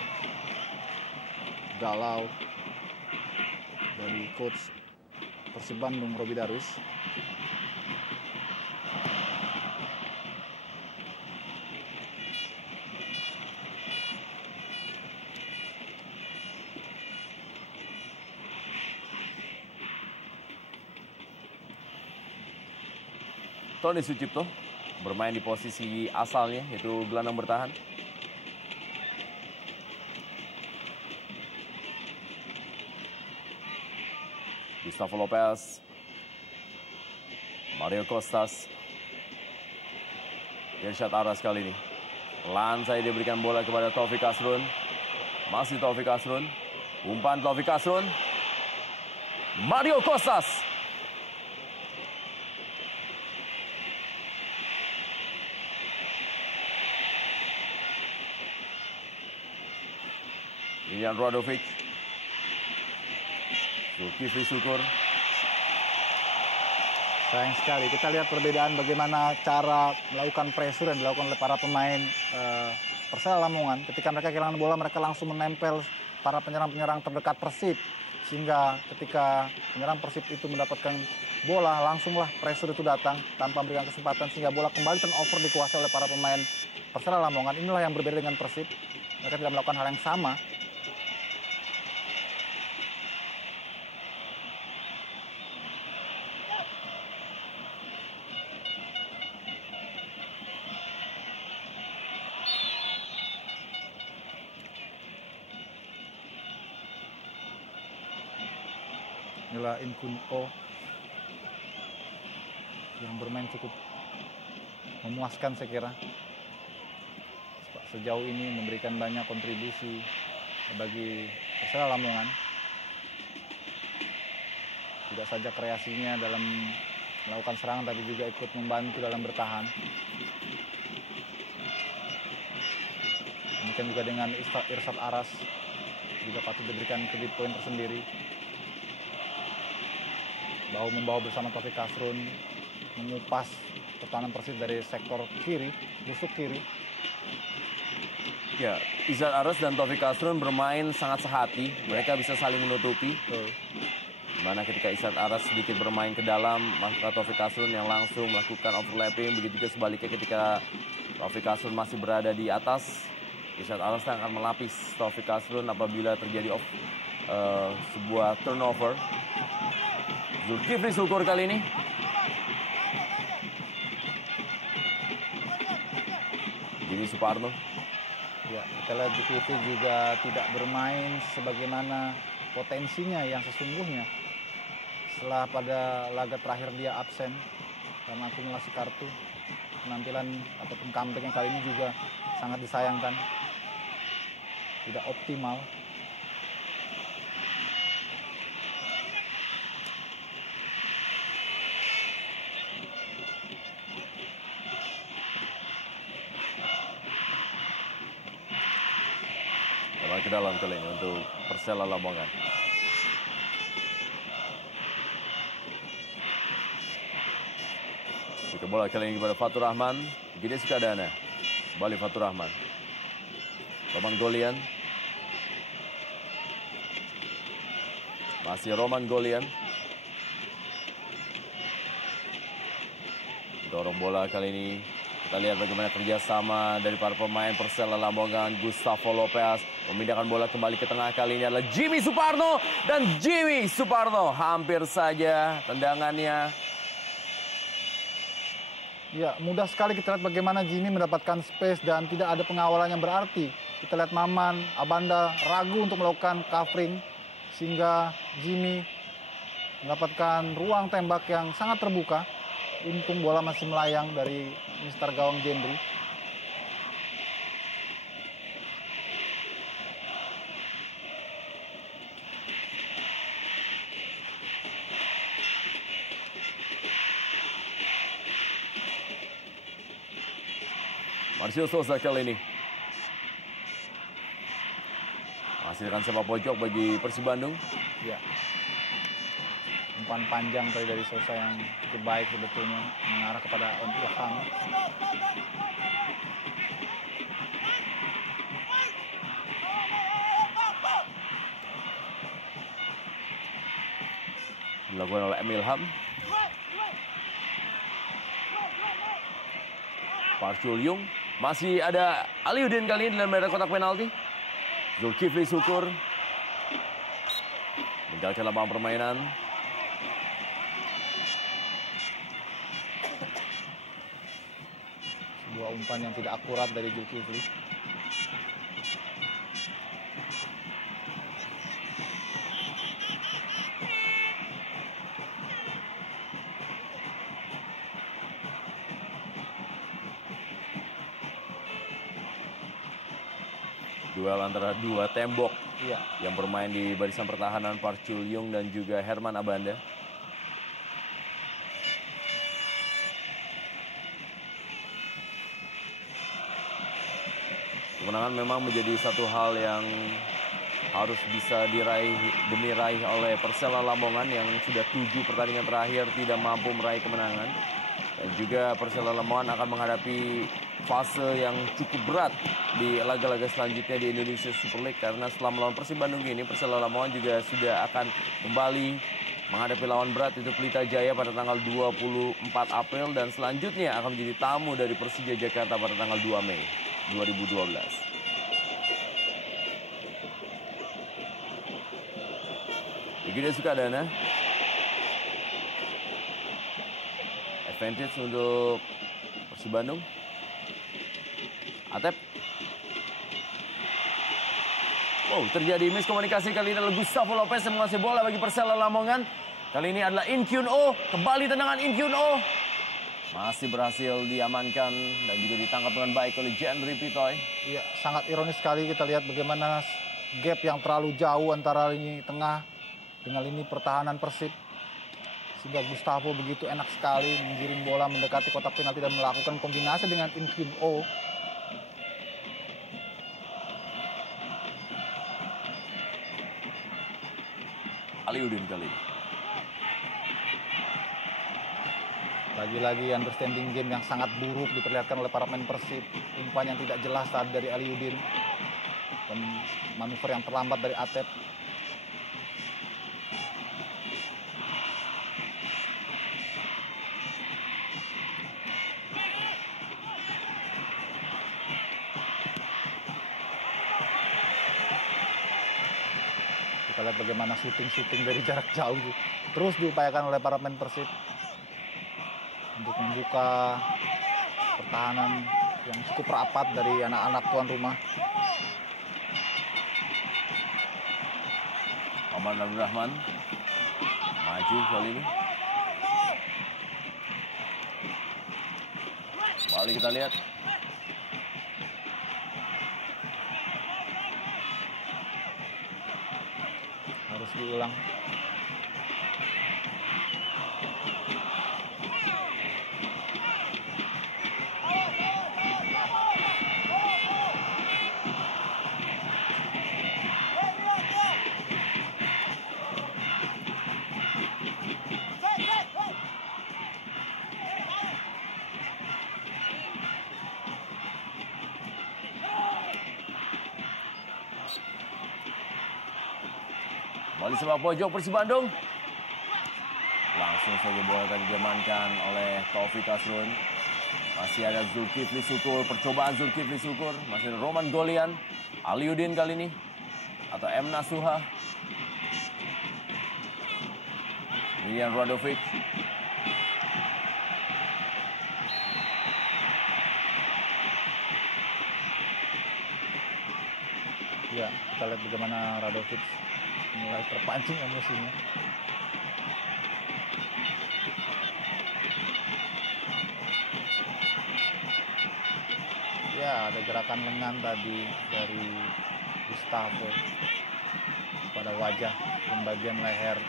galau dari coach Persib Bandung Roby Darwis. Tony Sucipto bermain di posisi asalnya, yaitu gelandang bertahan. Gustavo Lopez, Mario Costas, Irsyad Aras kali ini. Lansai diberikan bola kepada Taufik Asrun. Masih Taufik Asrun. Umpan Taufik Asrun. Mario Costas. Miljan Radovic. Zulkifli Syukur. Sayang sekali kita lihat perbedaan bagaimana cara melakukan pressure yang dilakukan oleh para pemain Persela Lamongan. Ketika mereka kehilangan bola, mereka langsung menempel para penyerang-penyerang terdekat Persib. Sehingga ketika penyerang Persib itu mendapatkan bola, langsunglah pressure itu datang tanpa memberikan kesempatan. Sehingga bola kembali turnover dikuasai oleh para pemain Persela Lamongan. Inilah yang berbeda dengan Persib. Mereka tidak melakukan hal yang sama. Inilah Inkunko yang bermain cukup memuaskan saya kira. Sejauh ini memberikan banyak kontribusi bagi Persela Lamongan. Tidak saja kreasinya dalam melakukan serangan, tapi juga ikut membantu dalam bertahan. Demikian juga dengan Irsad Aras, juga patut diberikan kredit poin tersendiri. Bahu-membahu bersama Taufik Kasrun mengupas pertahanan Persib dari sektor kiri, busuk kiri. Ya, Irsad Aras dan Taufik Kasrun bermain sangat sehati. Mereka bisa saling menutupi. Dimana ketika Irsad Aras sedikit bermain ke dalam, maka Taufik Kasrun yang langsung melakukan overlapping. Begitu juga sebaliknya ketika Taufik Kasrun masih berada di atas, Irsad Aras akan melapis Taufik Kasrun apabila terjadi sebuah turnover. Zulkifli Syukur kali ini. Jimmy Suparno. Ya, kita lihat Zulkifli juga tidak bermain sebagaimana potensinya yang sesungguhnya. Setelah pada laga terakhir dia absen karena akumulasi kartu, penampilan ataupun comeback yang kali ini juga sangat disayangkan. Tidak optimal. Ke dalam kali ini untuk Persela Lamongan. Jika bola kali ini kepada Fatur Rahman, Gede Sukadana. Kembali Fatur Rahman. Roman Golian. Masih Roman Golian. Dorong bola kali ini. Kita lihat bagaimana kerjasama dari para pemain Persela Lamongan. Gustavo Lopez memindahkan bola kembali ke tengah, kali ini adalah Jimmy Suparno. Dan Jimmy Suparno hampir saja tendangannya. Ya, mudah sekali kita lihat bagaimana Jimmy mendapatkan space dan tidak ada pengawalan yang berarti. Kita lihat Maman, Abanda ragu untuk melakukan covering sehingga Jimmy mendapatkan ruang tembak yang sangat terbuka. Untung bola masih melayang dari Mister Gawang Jendri. Marcio Sosa kali ini. Menghasilkan sepak pojok bagi Persib Bandung. Ya. Umpan panjang tadi dari Sosa yang cukup baik sebetulnya, mengarah kepada Endul Hang. Dilakukan oleh Emil Ham. Park Chul-yung. Masih ada Aliuddin kali ini dalam daerah kotak penalti. Zulkifli Syukur meninggalkan lapangan permainan. Sebuah umpan yang tidak akurat dari Zulkifli. Duel antara dua tembok Iya. yang bermain di barisan pertahanan, Park Chul-yung dan juga Herman Abanda. Kemenangan memang menjadi satu hal yang harus bisa diraih demi raih oleh Persela Lamongan yang sudah 7 pertandingan terakhir tidak mampu meraih kemenangan. Dan juga Persela Lamongan akan menghadapi fase yang cukup berat di laga-laga selanjutnya di Indonesia Super League. Karena setelah melawan Persib Bandung ini, Persela Lamongan juga sudah akan kembali menghadapi lawan berat itu Pelita Jaya pada tanggal 24 April. Dan selanjutnya akan menjadi tamu dari Persija Jakarta pada tanggal 2 Mei 2012. Gede Sukadana. Advantage untuk Persib Bandung. Atep. Oh, terjadi miskomunikasi kali ini adalah Gustavo Lopez yang menguasai bola bagi Persela Lamongan. Kali ini adalah In Kyun Oh. Kembali tendangan In Kyun Oh. Masih berhasil diamankan dan juga ditangkap dengan baik oleh Jendri Pitoy. Iya, sangat ironis sekali kita lihat bagaimana gap yang terlalu jauh antara lini tengah dengan lini pertahanan Persib. Sehingga Gustavo begitu enak sekali menggiring bola mendekati kotak penalti dan melakukan kombinasi dengan In Kyun Oh. Aliudin kali ini. Lagi-lagi understanding game yang sangat buruk diperlihatkan oleh para pemain Persib. Umpan yang tidak jelas tadi dari Aliudin. Dan manuver yang terlambat dari Atep. Kita lihat bagaimana syuting dari jarak jauh terus diupayakan oleh para pemain Persib untuk membuka pertahanan yang cukup rapat dari anak-anak tuan rumah. Oman Abdul Rahman maju kali ini. Balik kita lihat. Harus diulang. Balik sepak pojok Persib Bandung. Langsung saja bola tadi diamankan oleh Taufik Asrun. Masih ada Zulkifli Syukur, percobaan Zulkifli Syukur. Masih ada Roman Golian, Aliudin kali ini. Atau M. Nasuha. Milian Radovic. Ya, kita lihat bagaimana Radovic mulai terpancing emosinya. Ya, ada gerakan lengan tadi dari Gustavo pada wajah dan bagian leher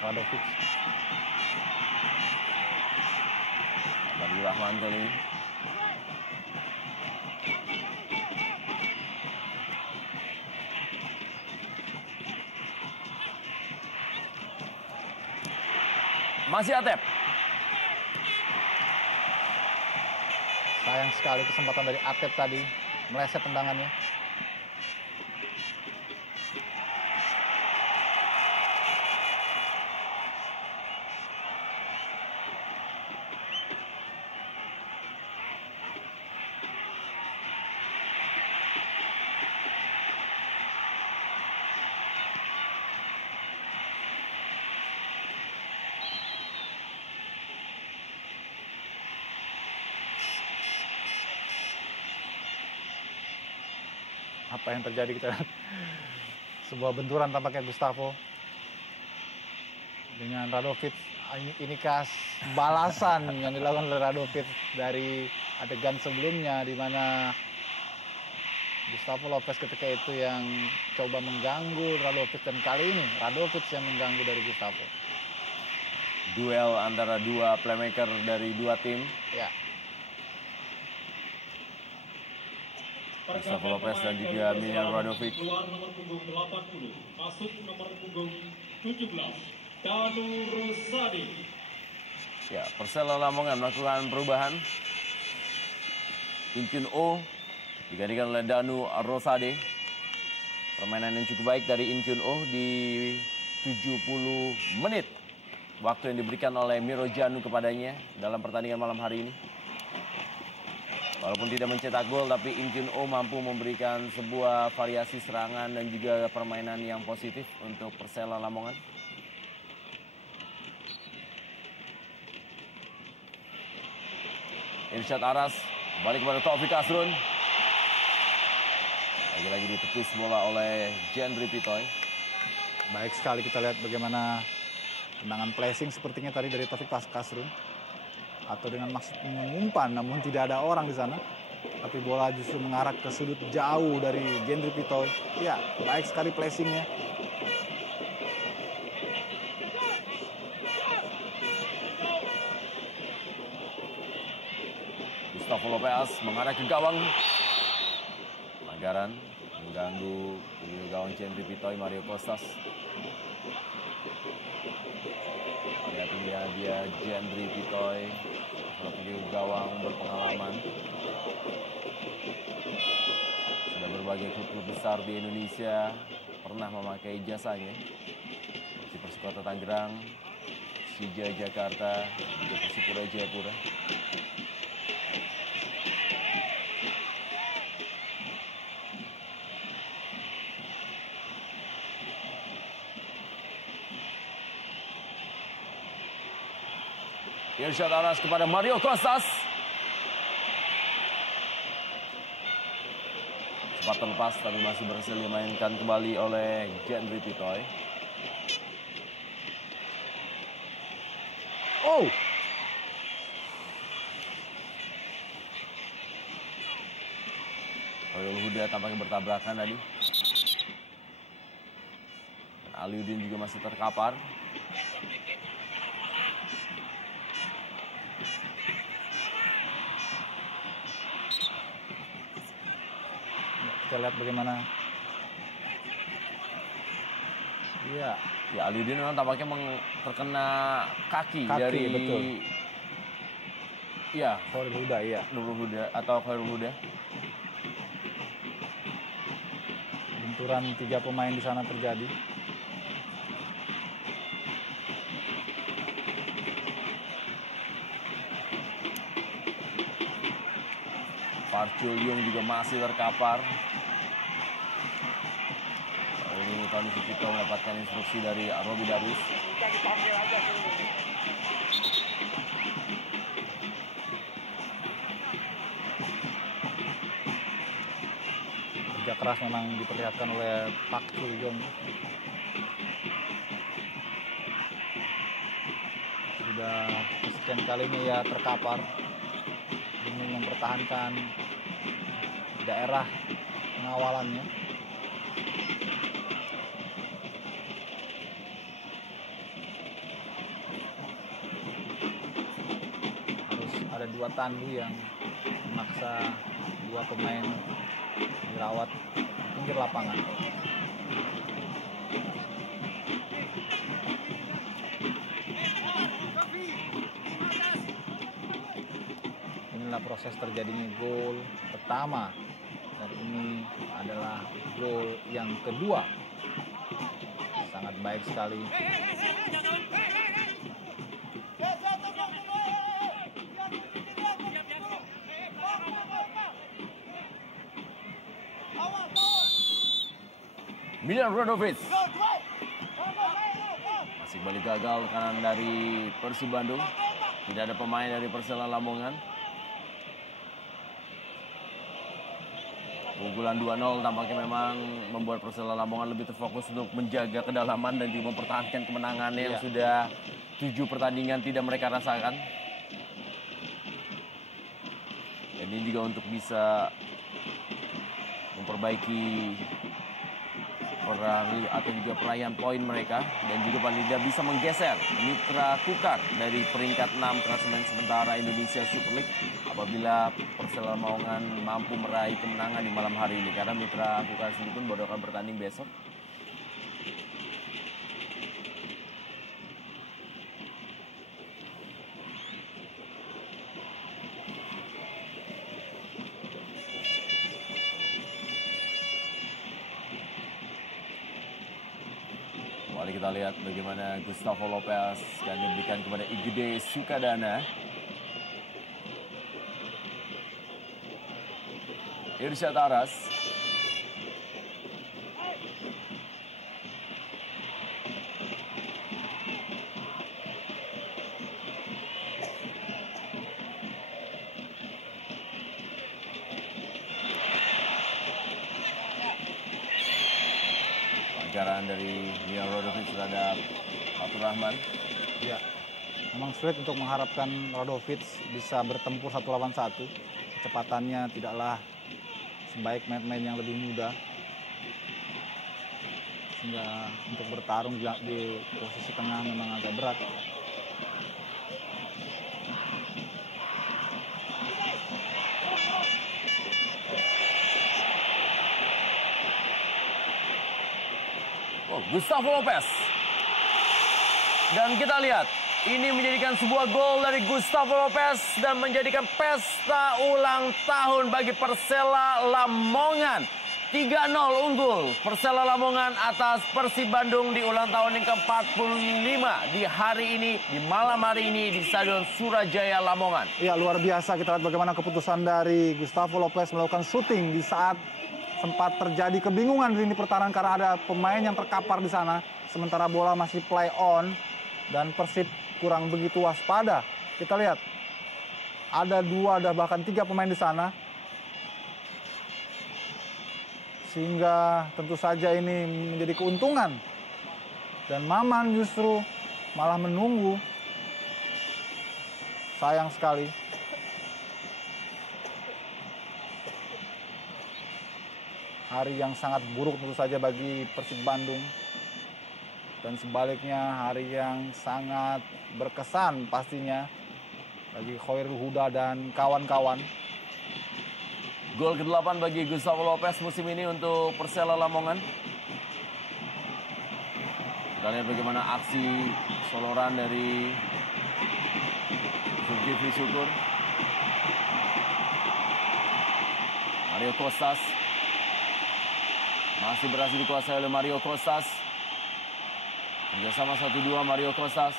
Radovic. Abdul Rahman kali ini. Masih Atep. Sayang sekali kesempatan dari Atep tadi, meleset tendangannya. Apa yang terjadi kita lihat. Sebuah benturan tampaknya Gustavo dengan Radovic. Ini khas balasan yang dilakukan oleh Radovic dari adegan sebelumnya di mana Gustavo Lopez ketika itu yang coba mengganggu Radovic, dan kali ini Radovic yang mengganggu dari Gustavo. Duel antara dua playmaker dari dua tim. Ya. Gustavo Lopez dan juga Milian Radovic. Keluar nomor punggung 80, masuk nomor punggung 17, Danu Rosadi. Ya, Persela Lamongan melakukan perubahan. In Kyun Oh digantikan oleh Danu Rosade. Permainan yang cukup baik dari In Kyun Oh di 70 menit. Waktu yang diberikan oleh Miro Janu kepadanya dalam pertandingan malam hari ini. Walaupun tidak mencetak gol, tapi In Kyun Oh mampu memberikan sebuah variasi serangan dan juga permainan yang positif untuk Persela Lamongan. Irsyad Aras balik kepada Taufik Asrun. Lagi-lagi ditepis bola oleh Jendri Pitoy. Baik sekali kita lihat bagaimana tendangan placing sepertinya tadi dari Taufik Asrun. atau dengan maksud mengumpan, namun tidak ada orang di sana. Tapi bola justru mengarah ke sudut jauh dari Gendry Pitoy. Ya, baik sekali placingnya. Gustavo Lopez mengarah ke gawang. Pelanggaran mengganggu gawang Gendry Pitoy, Mario Costas. Lihat ini dia Gendry Pitoy, salah satu gawang berpengalaman. Sudah berbagai klub-klub besar di Indonesia pernah memakai jasanya. Di Persikota Tangerang, Persija Jakarta, juga Persipura Jayapura. Irsyad Aras kepada Mario Costas. Sempat terlepas tapi masih berhasil dimainkan kembali oleh Gendry Pitoy. Oh! Khairul Huda tampaknya bertabrakan tadi. Dan Aliudin juga masih terkapar. Kita lihat bagaimana. Iya. Ya, Aliudin memang tampaknya terkena kaki dari betul. Ya, Khairul Huda, iya. Nurul Huda atau Khairul Huda. Benturan 3 pemain di sana terjadi. Park Chul-yung juga masih terkapar. Ini Tony Sucipto mendapatkan instruksi dari Robi Darwis. Kita dipanggil aja dulu. Kerja keras memang diperlihatkan oleh Park Chul-yung. Sudah sekian kalinya ia terkapar demi mempertahankan daerah pengawalannya. Harus ada 2 tandu yang memaksa 2 pemain dirawat di pinggir lapangan. Inilah proses terjadinya gol pertama, dan ini adalah gol yang kedua. Sangat baik sekali. Miljan Rodovic masih kembali gagal kanan dari Persib Bandung. Tidak ada pemain dari Persela Lamongan. Keunggulan 2-0 tampaknya memang membuat Persela Lamongan lebih terfokus untuk menjaga kedalaman dan juga mempertahankan kemenangannya yang sudah 7 pertandingan tidak mereka rasakan. Dan ini juga untuk bisa memperbaiki perayaan poin mereka, dan juga paling tidak bisa menggeser Mitra Kukar dari peringkat 6 klasemen sementara Indonesia Super League apabila Persela Lamongan mampu meraih kemenangan di malam hari ini, karena Mitra Kukar sendiri pun baru akan bertanding besok. Mari kita lihat bagaimana Gustavo Lopez akan diberikan kepada Igede Sukadana. Irsyad Aras. Pelanggaran dari Miljan Rodovic terhadap Fatur Rahman. Ya, Memang sulit untuk mengharapkan Radovic bisa bertempur 1 lawan 1. Kecepatannya tidaklah sebaik pemain yang lebih muda. Sehingga untuk bertarung di posisi tengah memang agak berat. Gustavo Lopez. Dan kita lihat, ini menjadikan sebuah gol dari Gustavo Lopez dan menjadikan pesta ulang tahun bagi Persela Lamongan. 3-0 unggul Persela Lamongan atas Persib Bandung di ulang tahun yang ke-45 di hari ini, di malam hari ini di Stadion Surajaya Lamongan. Ya, luar biasa. Kita lihat bagaimana keputusan dari Gustavo Lopez melakukan syuting di saat sempat terjadi kebingungan di lini pertahanan karena ada pemain yang terkapar di sana. Sementara bola masih play on dan Persib kurang begitu waspada. Kita lihat ada 2, ada bahkan 3 pemain di sana. Sehingga tentu saja ini menjadi keuntungan. Dan Maman justru malah menunggu. Sayang sekali. Hari yang sangat buruk tentu saja bagi Persib Bandung. Dan sebaliknya hari yang sangat berkesan pastinya bagi Khairul Huda dan kawan-kawan. Gol ke-8 bagi Gustavo Lopez musim ini untuk Persela Lamongan. Kita lihat bagaimana aksi soloran dari Zulkifli Syukur. Mario Kostas. Masih berhasil dikuasai oleh Mario Kostas. Kerjasama 1-2 Mario Kostas.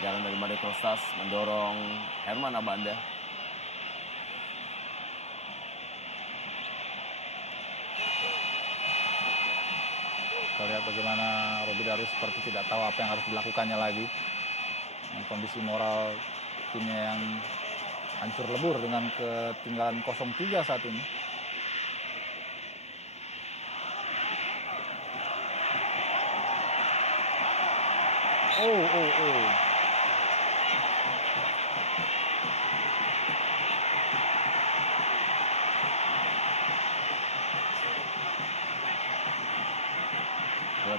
Jalan dari Mario Kostas mendorong Herman Abanda. Kita lihat bagaimana Robby Darwish seperti tidak tahu apa yang harus dilakukannya lagi. Dan kondisi moral timnya yang hancur lebur dengan ketinggalan 0-3 saat ini. Oh.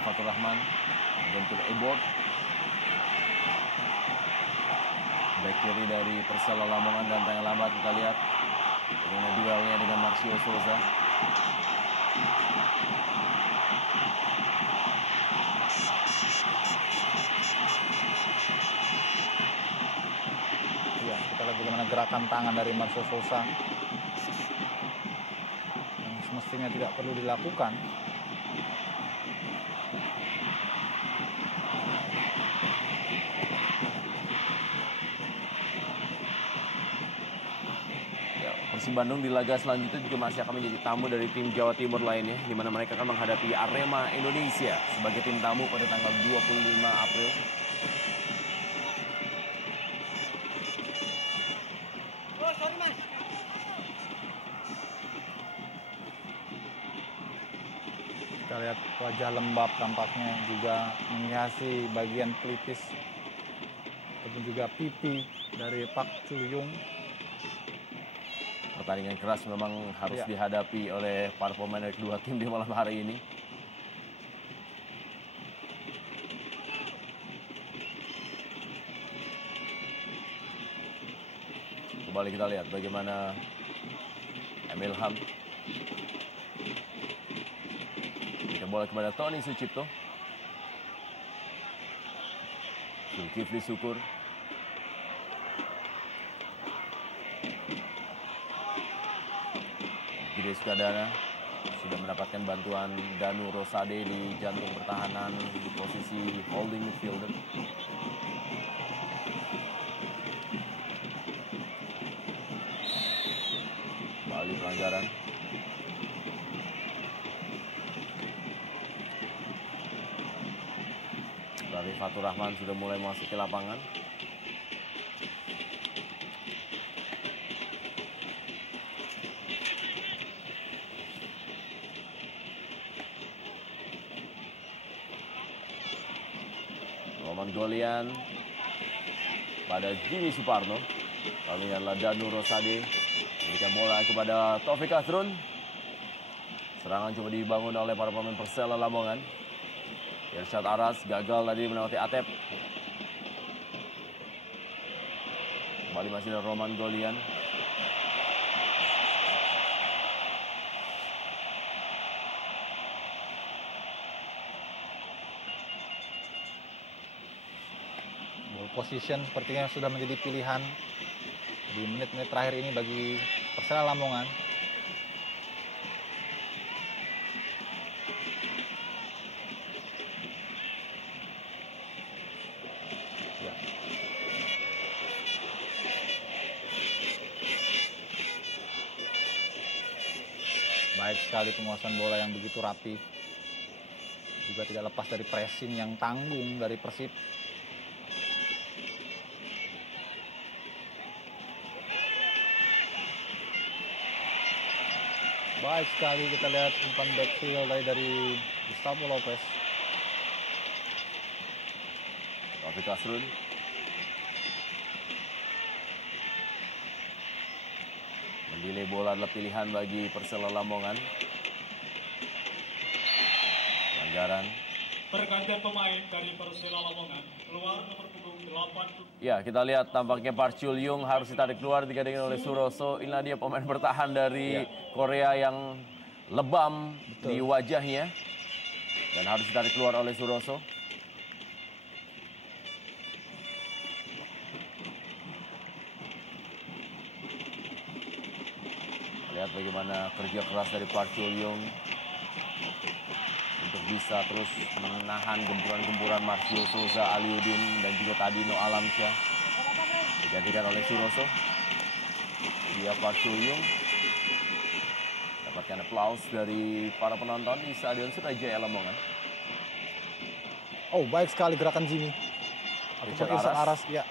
Fatur Rahman bentuk e-board. Back kiri dari Persela Lamongan dan tengah lambat kita lihat bagaimana duelnya dengan Marcio Souza. Ya, kita lihat bagaimana gerakan tangan dari Marcio Souza yang semestinya tidak perlu dilakukan. Persib Bandung di laga selanjutnya juga masih akan menjadi tamu dari tim Jawa Timur lainnya, di mana mereka akan menghadapi Arema Indonesia sebagai tim tamu pada tanggal 25 April. Kita lihat wajah lembab tampaknya juga menghiasi bagian pelipis ataupun juga pipi dari Pak Chuyung. Pertandingan keras memang harus dihadapi oleh para pemain dari kedua tim di malam hari ini. Kembali kita lihat bagaimana Emil Ham. Kita bola kepada Tony Sucipto. Zulkifli Syukur. Gide Sukadana sudah mendapatkan bantuan Danu Rosade di jantung pertahanan di posisi holding midfielder. Kembali pelanggaran. Dari Fatur Rahman sudah mulai masuk ke lapangan. Roman Golian pada Jimmy Suparno. Kali ini adalah Danu Rosade memberikan bola kepada Taufik Asrun. Serangan coba dibangun oleh para pemain Persela Lamongan. Irsyad Aras gagal tadi melewati Atep. Kembali masih ada Roman Golian. Ball position sepertinya sudah menjadi pilihan di menit-menit terakhir ini bagi Persela Lamongan. Ya. Baik sekali penguasaan bola yang begitu rapi. Juga tidak lepas dari pressing yang tanggung dari Persib. Baik sekali kita lihat umpan backfield dari Gustavo Lopez. Taufik Asrun. Mendelay bola adalah pilihan bagi Persela Lamongan. Pelanggaran. Pergantian pemain dari Persela Lamongan. Keluar nomor punggung 8. Ya, kita lihat tampaknya Park Chul Yung harus ditarik keluar digantikan oleh Suroso. Inilah dia pemain bertahan dari Korea yang lebam di wajahnya. Dan harus ditarik keluar oleh Suroso. Lihat bagaimana kerja keras dari Park Chul Yung untuk bisa terus menahan gempuran-gempuran Marcio Souza, Aliudin, dan juga tadi No Alamsyah. Digantikan oleh Suroso. Dia Park Chul Yung. Dapatkan aplaus dari para penonton di Stadion Surajaya Lamongan. Oh, baik sekali gerakan Jimmy. Irsyad Irsyad Aras. Aras, ya.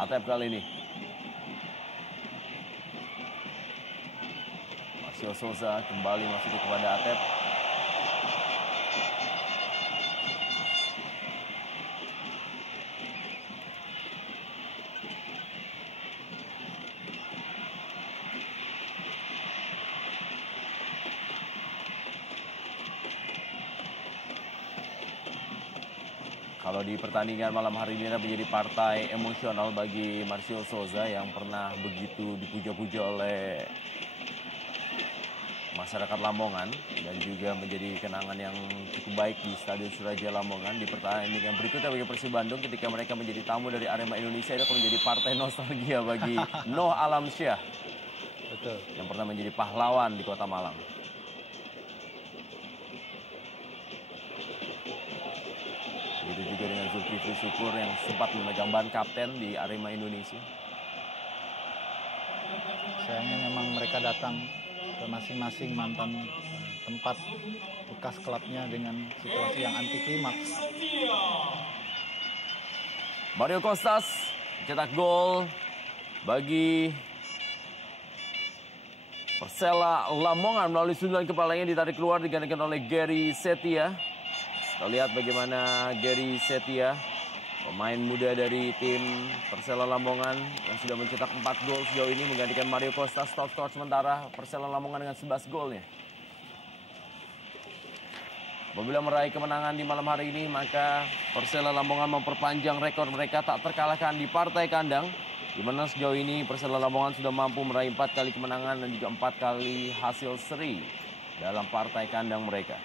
Atep kali ini. Marcio Souza kembali masuk kepada Atep. Kalau di pertandingan malam hari ini menjadi partai emosional bagi Marcio Souza yang pernah begitu dipuja-puja oleh masyarakat Lamongan dan juga menjadi kenangan yang cukup baik di Stadion Surajaya Lamongan. Di pertandingan berikutnya bagi Persib Bandung ketika mereka menjadi tamu dari Arema Indonesia, itu akan menjadi partai nostalgia bagi Noh Alamsyah. Betul. Yang pernah menjadi pahlawan di Kota Malang. Itu juga dengan Zulkifli Syukur yang sempat memegang ban kapten di Arema Indonesia. Sayangnya memang mereka datang ke masing-masing mantan tempat bekas klubnya dengan situasi yang anti klimaks. Mario Kostas mencetak gol bagi Persela Lamongan melalui sundulan kepalanya, ditarik keluar digantikan oleh Gary Setia. Kita lihat bagaimana Gary Setia, pemain muda dari tim Persela Lamongan yang sudah mencetak 4 gol sejauh ini, menggantikan Mario Kostas, top skor sementara Persela Lamongan dengan 11 golnya. Apabila meraih kemenangan di malam hari ini, maka Persela Lamongan memperpanjang rekor mereka tak terkalahkan di partai kandang, di mana sejauh ini Persela Lamongan sudah mampu meraih 4 kali kemenangan dan juga 4 kali hasil seri dalam partai kandang mereka.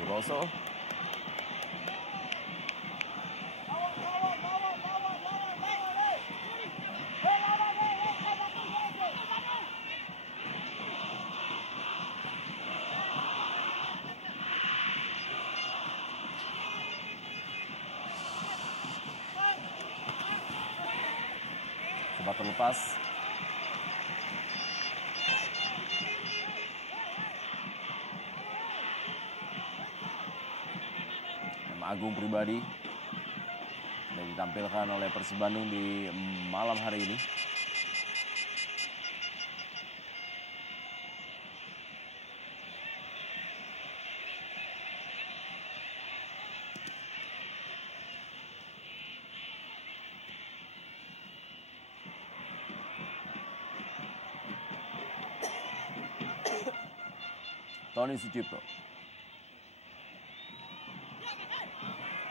Suroso. Sempat terlepas. agung pribadi yang ditampilkan oleh Persib Bandung di malam hari ini. Tony Sucipto.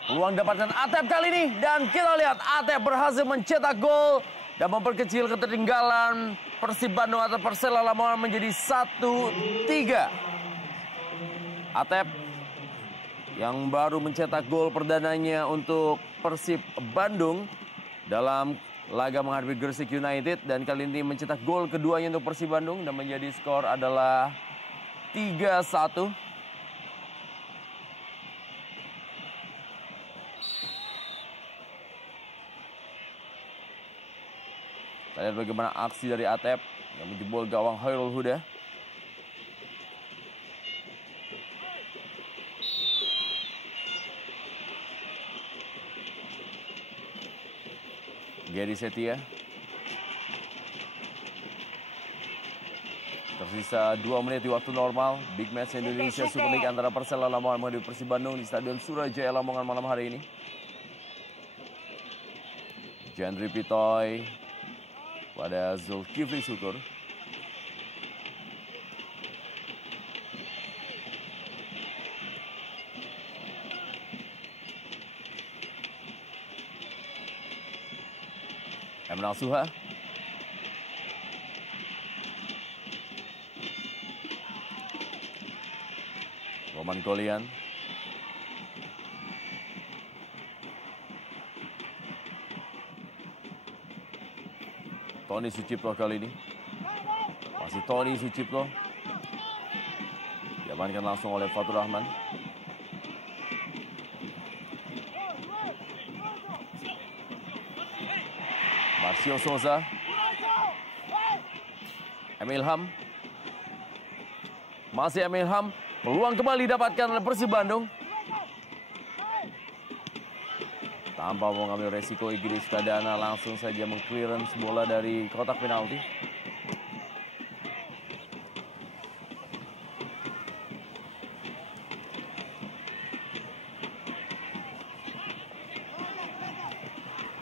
Peluang dapatkan Atep kali ini dan kita lihat Atep berhasil mencetak gol dan memperkecil ketertinggalan Persib Bandung atau Persela Lamongan menjadi 1-3. Atep yang baru mencetak gol perdananya untuk Persib Bandung dalam laga menghadapi Gresik United dan kali ini mencetak gol keduanya untuk Persib Bandung dan menjadi skor adalah 3-1. Kita lihat bagaimana aksi dari Atep yang menjebol gawang Khairul Huda. Gary Setia. Tersisa 2 menit di waktu normal. Big match Indonesia Super League antara Persela Lamongan menghadapi Persib Bandung di Stadion Surajaya Lamongan malam hari ini. Jandri Pitoy pada Zulkifli Syukur. Emral Suha. Roman Golian. Tony Sucipto kali ini. Masih Tony Sucipto. Diamankan langsung oleh Fatur Rahman. Marcio Souza. Emil Ham. Masih Emil Ham. Peluang kembali didapatkan oleh Persib Bandung. Tanpa mengambil resiko, Igris Kadana langsung saja mengclearance bola dari kotak penalti.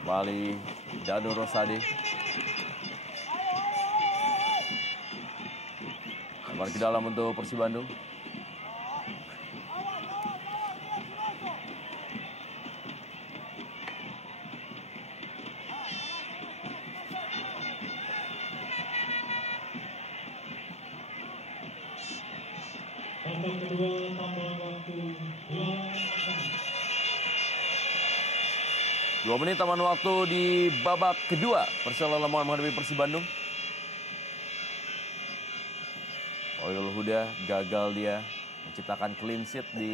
Kembali Dado Rosade. Kembali ke dalam untuk Persib Bandung. Babak kedua tambah waktu 2 menit taman waktu di babak kedua. Persela Lamongan menghadapi Persib Bandung. Khairul Huda gagal dia menciptakan clean sheet di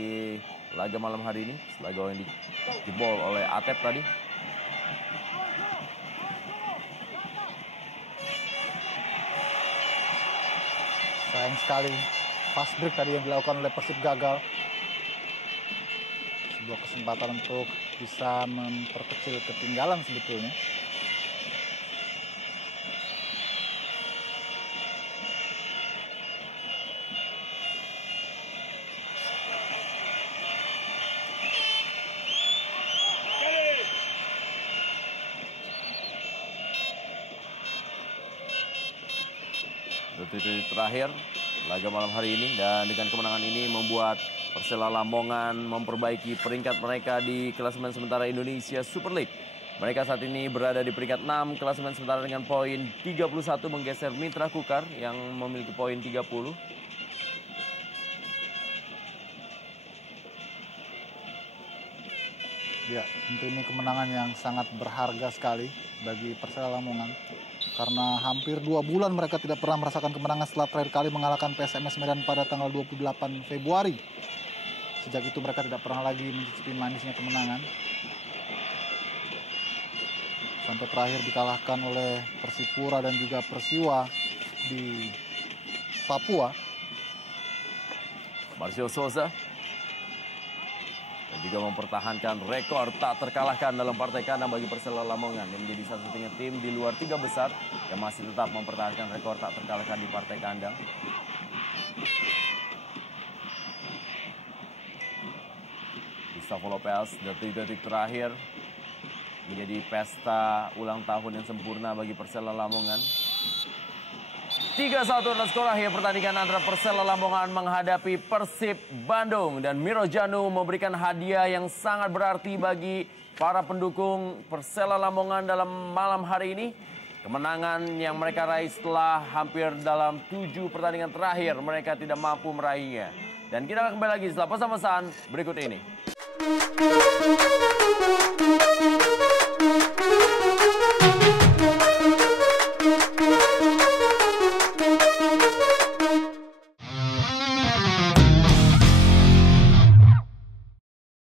laga malam hari ini setelah gol yang dijebol oleh Atep tadi. Sayang sekali fast break tadi yang dilakukan oleh Persib gagal. Sebuah kesempatan untuk bisa memperkecil ketinggalan sebetulnya. Detik-detik terakhir laga malam hari ini dan dengan kemenangan ini membuat Persela Lamongan memperbaiki peringkat mereka di klasemen sementara Indonesia Super League. Mereka saat ini berada di peringkat 6 klasemen sementara dengan poin 31 menggeser Mitra Kukar yang memiliki poin 30. Ya, tentu ini kemenangan yang sangat berharga sekali bagi Persela Lamongan. Karena hampir 2 bulan mereka tidak pernah merasakan kemenangan setelah terakhir kali mengalahkan PSMS Medan pada tanggal 28 Februari. Sejak itu mereka tidak pernah lagi mencicipi manisnya kemenangan. Sampai terakhir dikalahkan oleh Persipura dan juga Persiwa di Papua. Marcio Souza. Dan juga mempertahankan rekor tak terkalahkan dalam partai kandang bagi Persela Lamongan yang menjadi satu-satunya tim di luar 3 besar yang masih tetap mempertahankan rekor tak terkalahkan di partai kandang. Gustavo Lopez, detik-detik terakhir menjadi pesta ulang tahun yang sempurna bagi Persela Lamongan. 3-1 adalah skor akhir pertandingan antara Persela Lamongan menghadapi Persib Bandung. Dan Miro Janu memberikan hadiah yang sangat berarti bagi para pendukung Persela Lamongan dalam malam hari ini. Kemenangan yang mereka raih setelah hampir dalam 7 pertandingan terakhir mereka tidak mampu meraihnya. Dan kita akan kembali lagi setelah pesan-pesan berikut ini.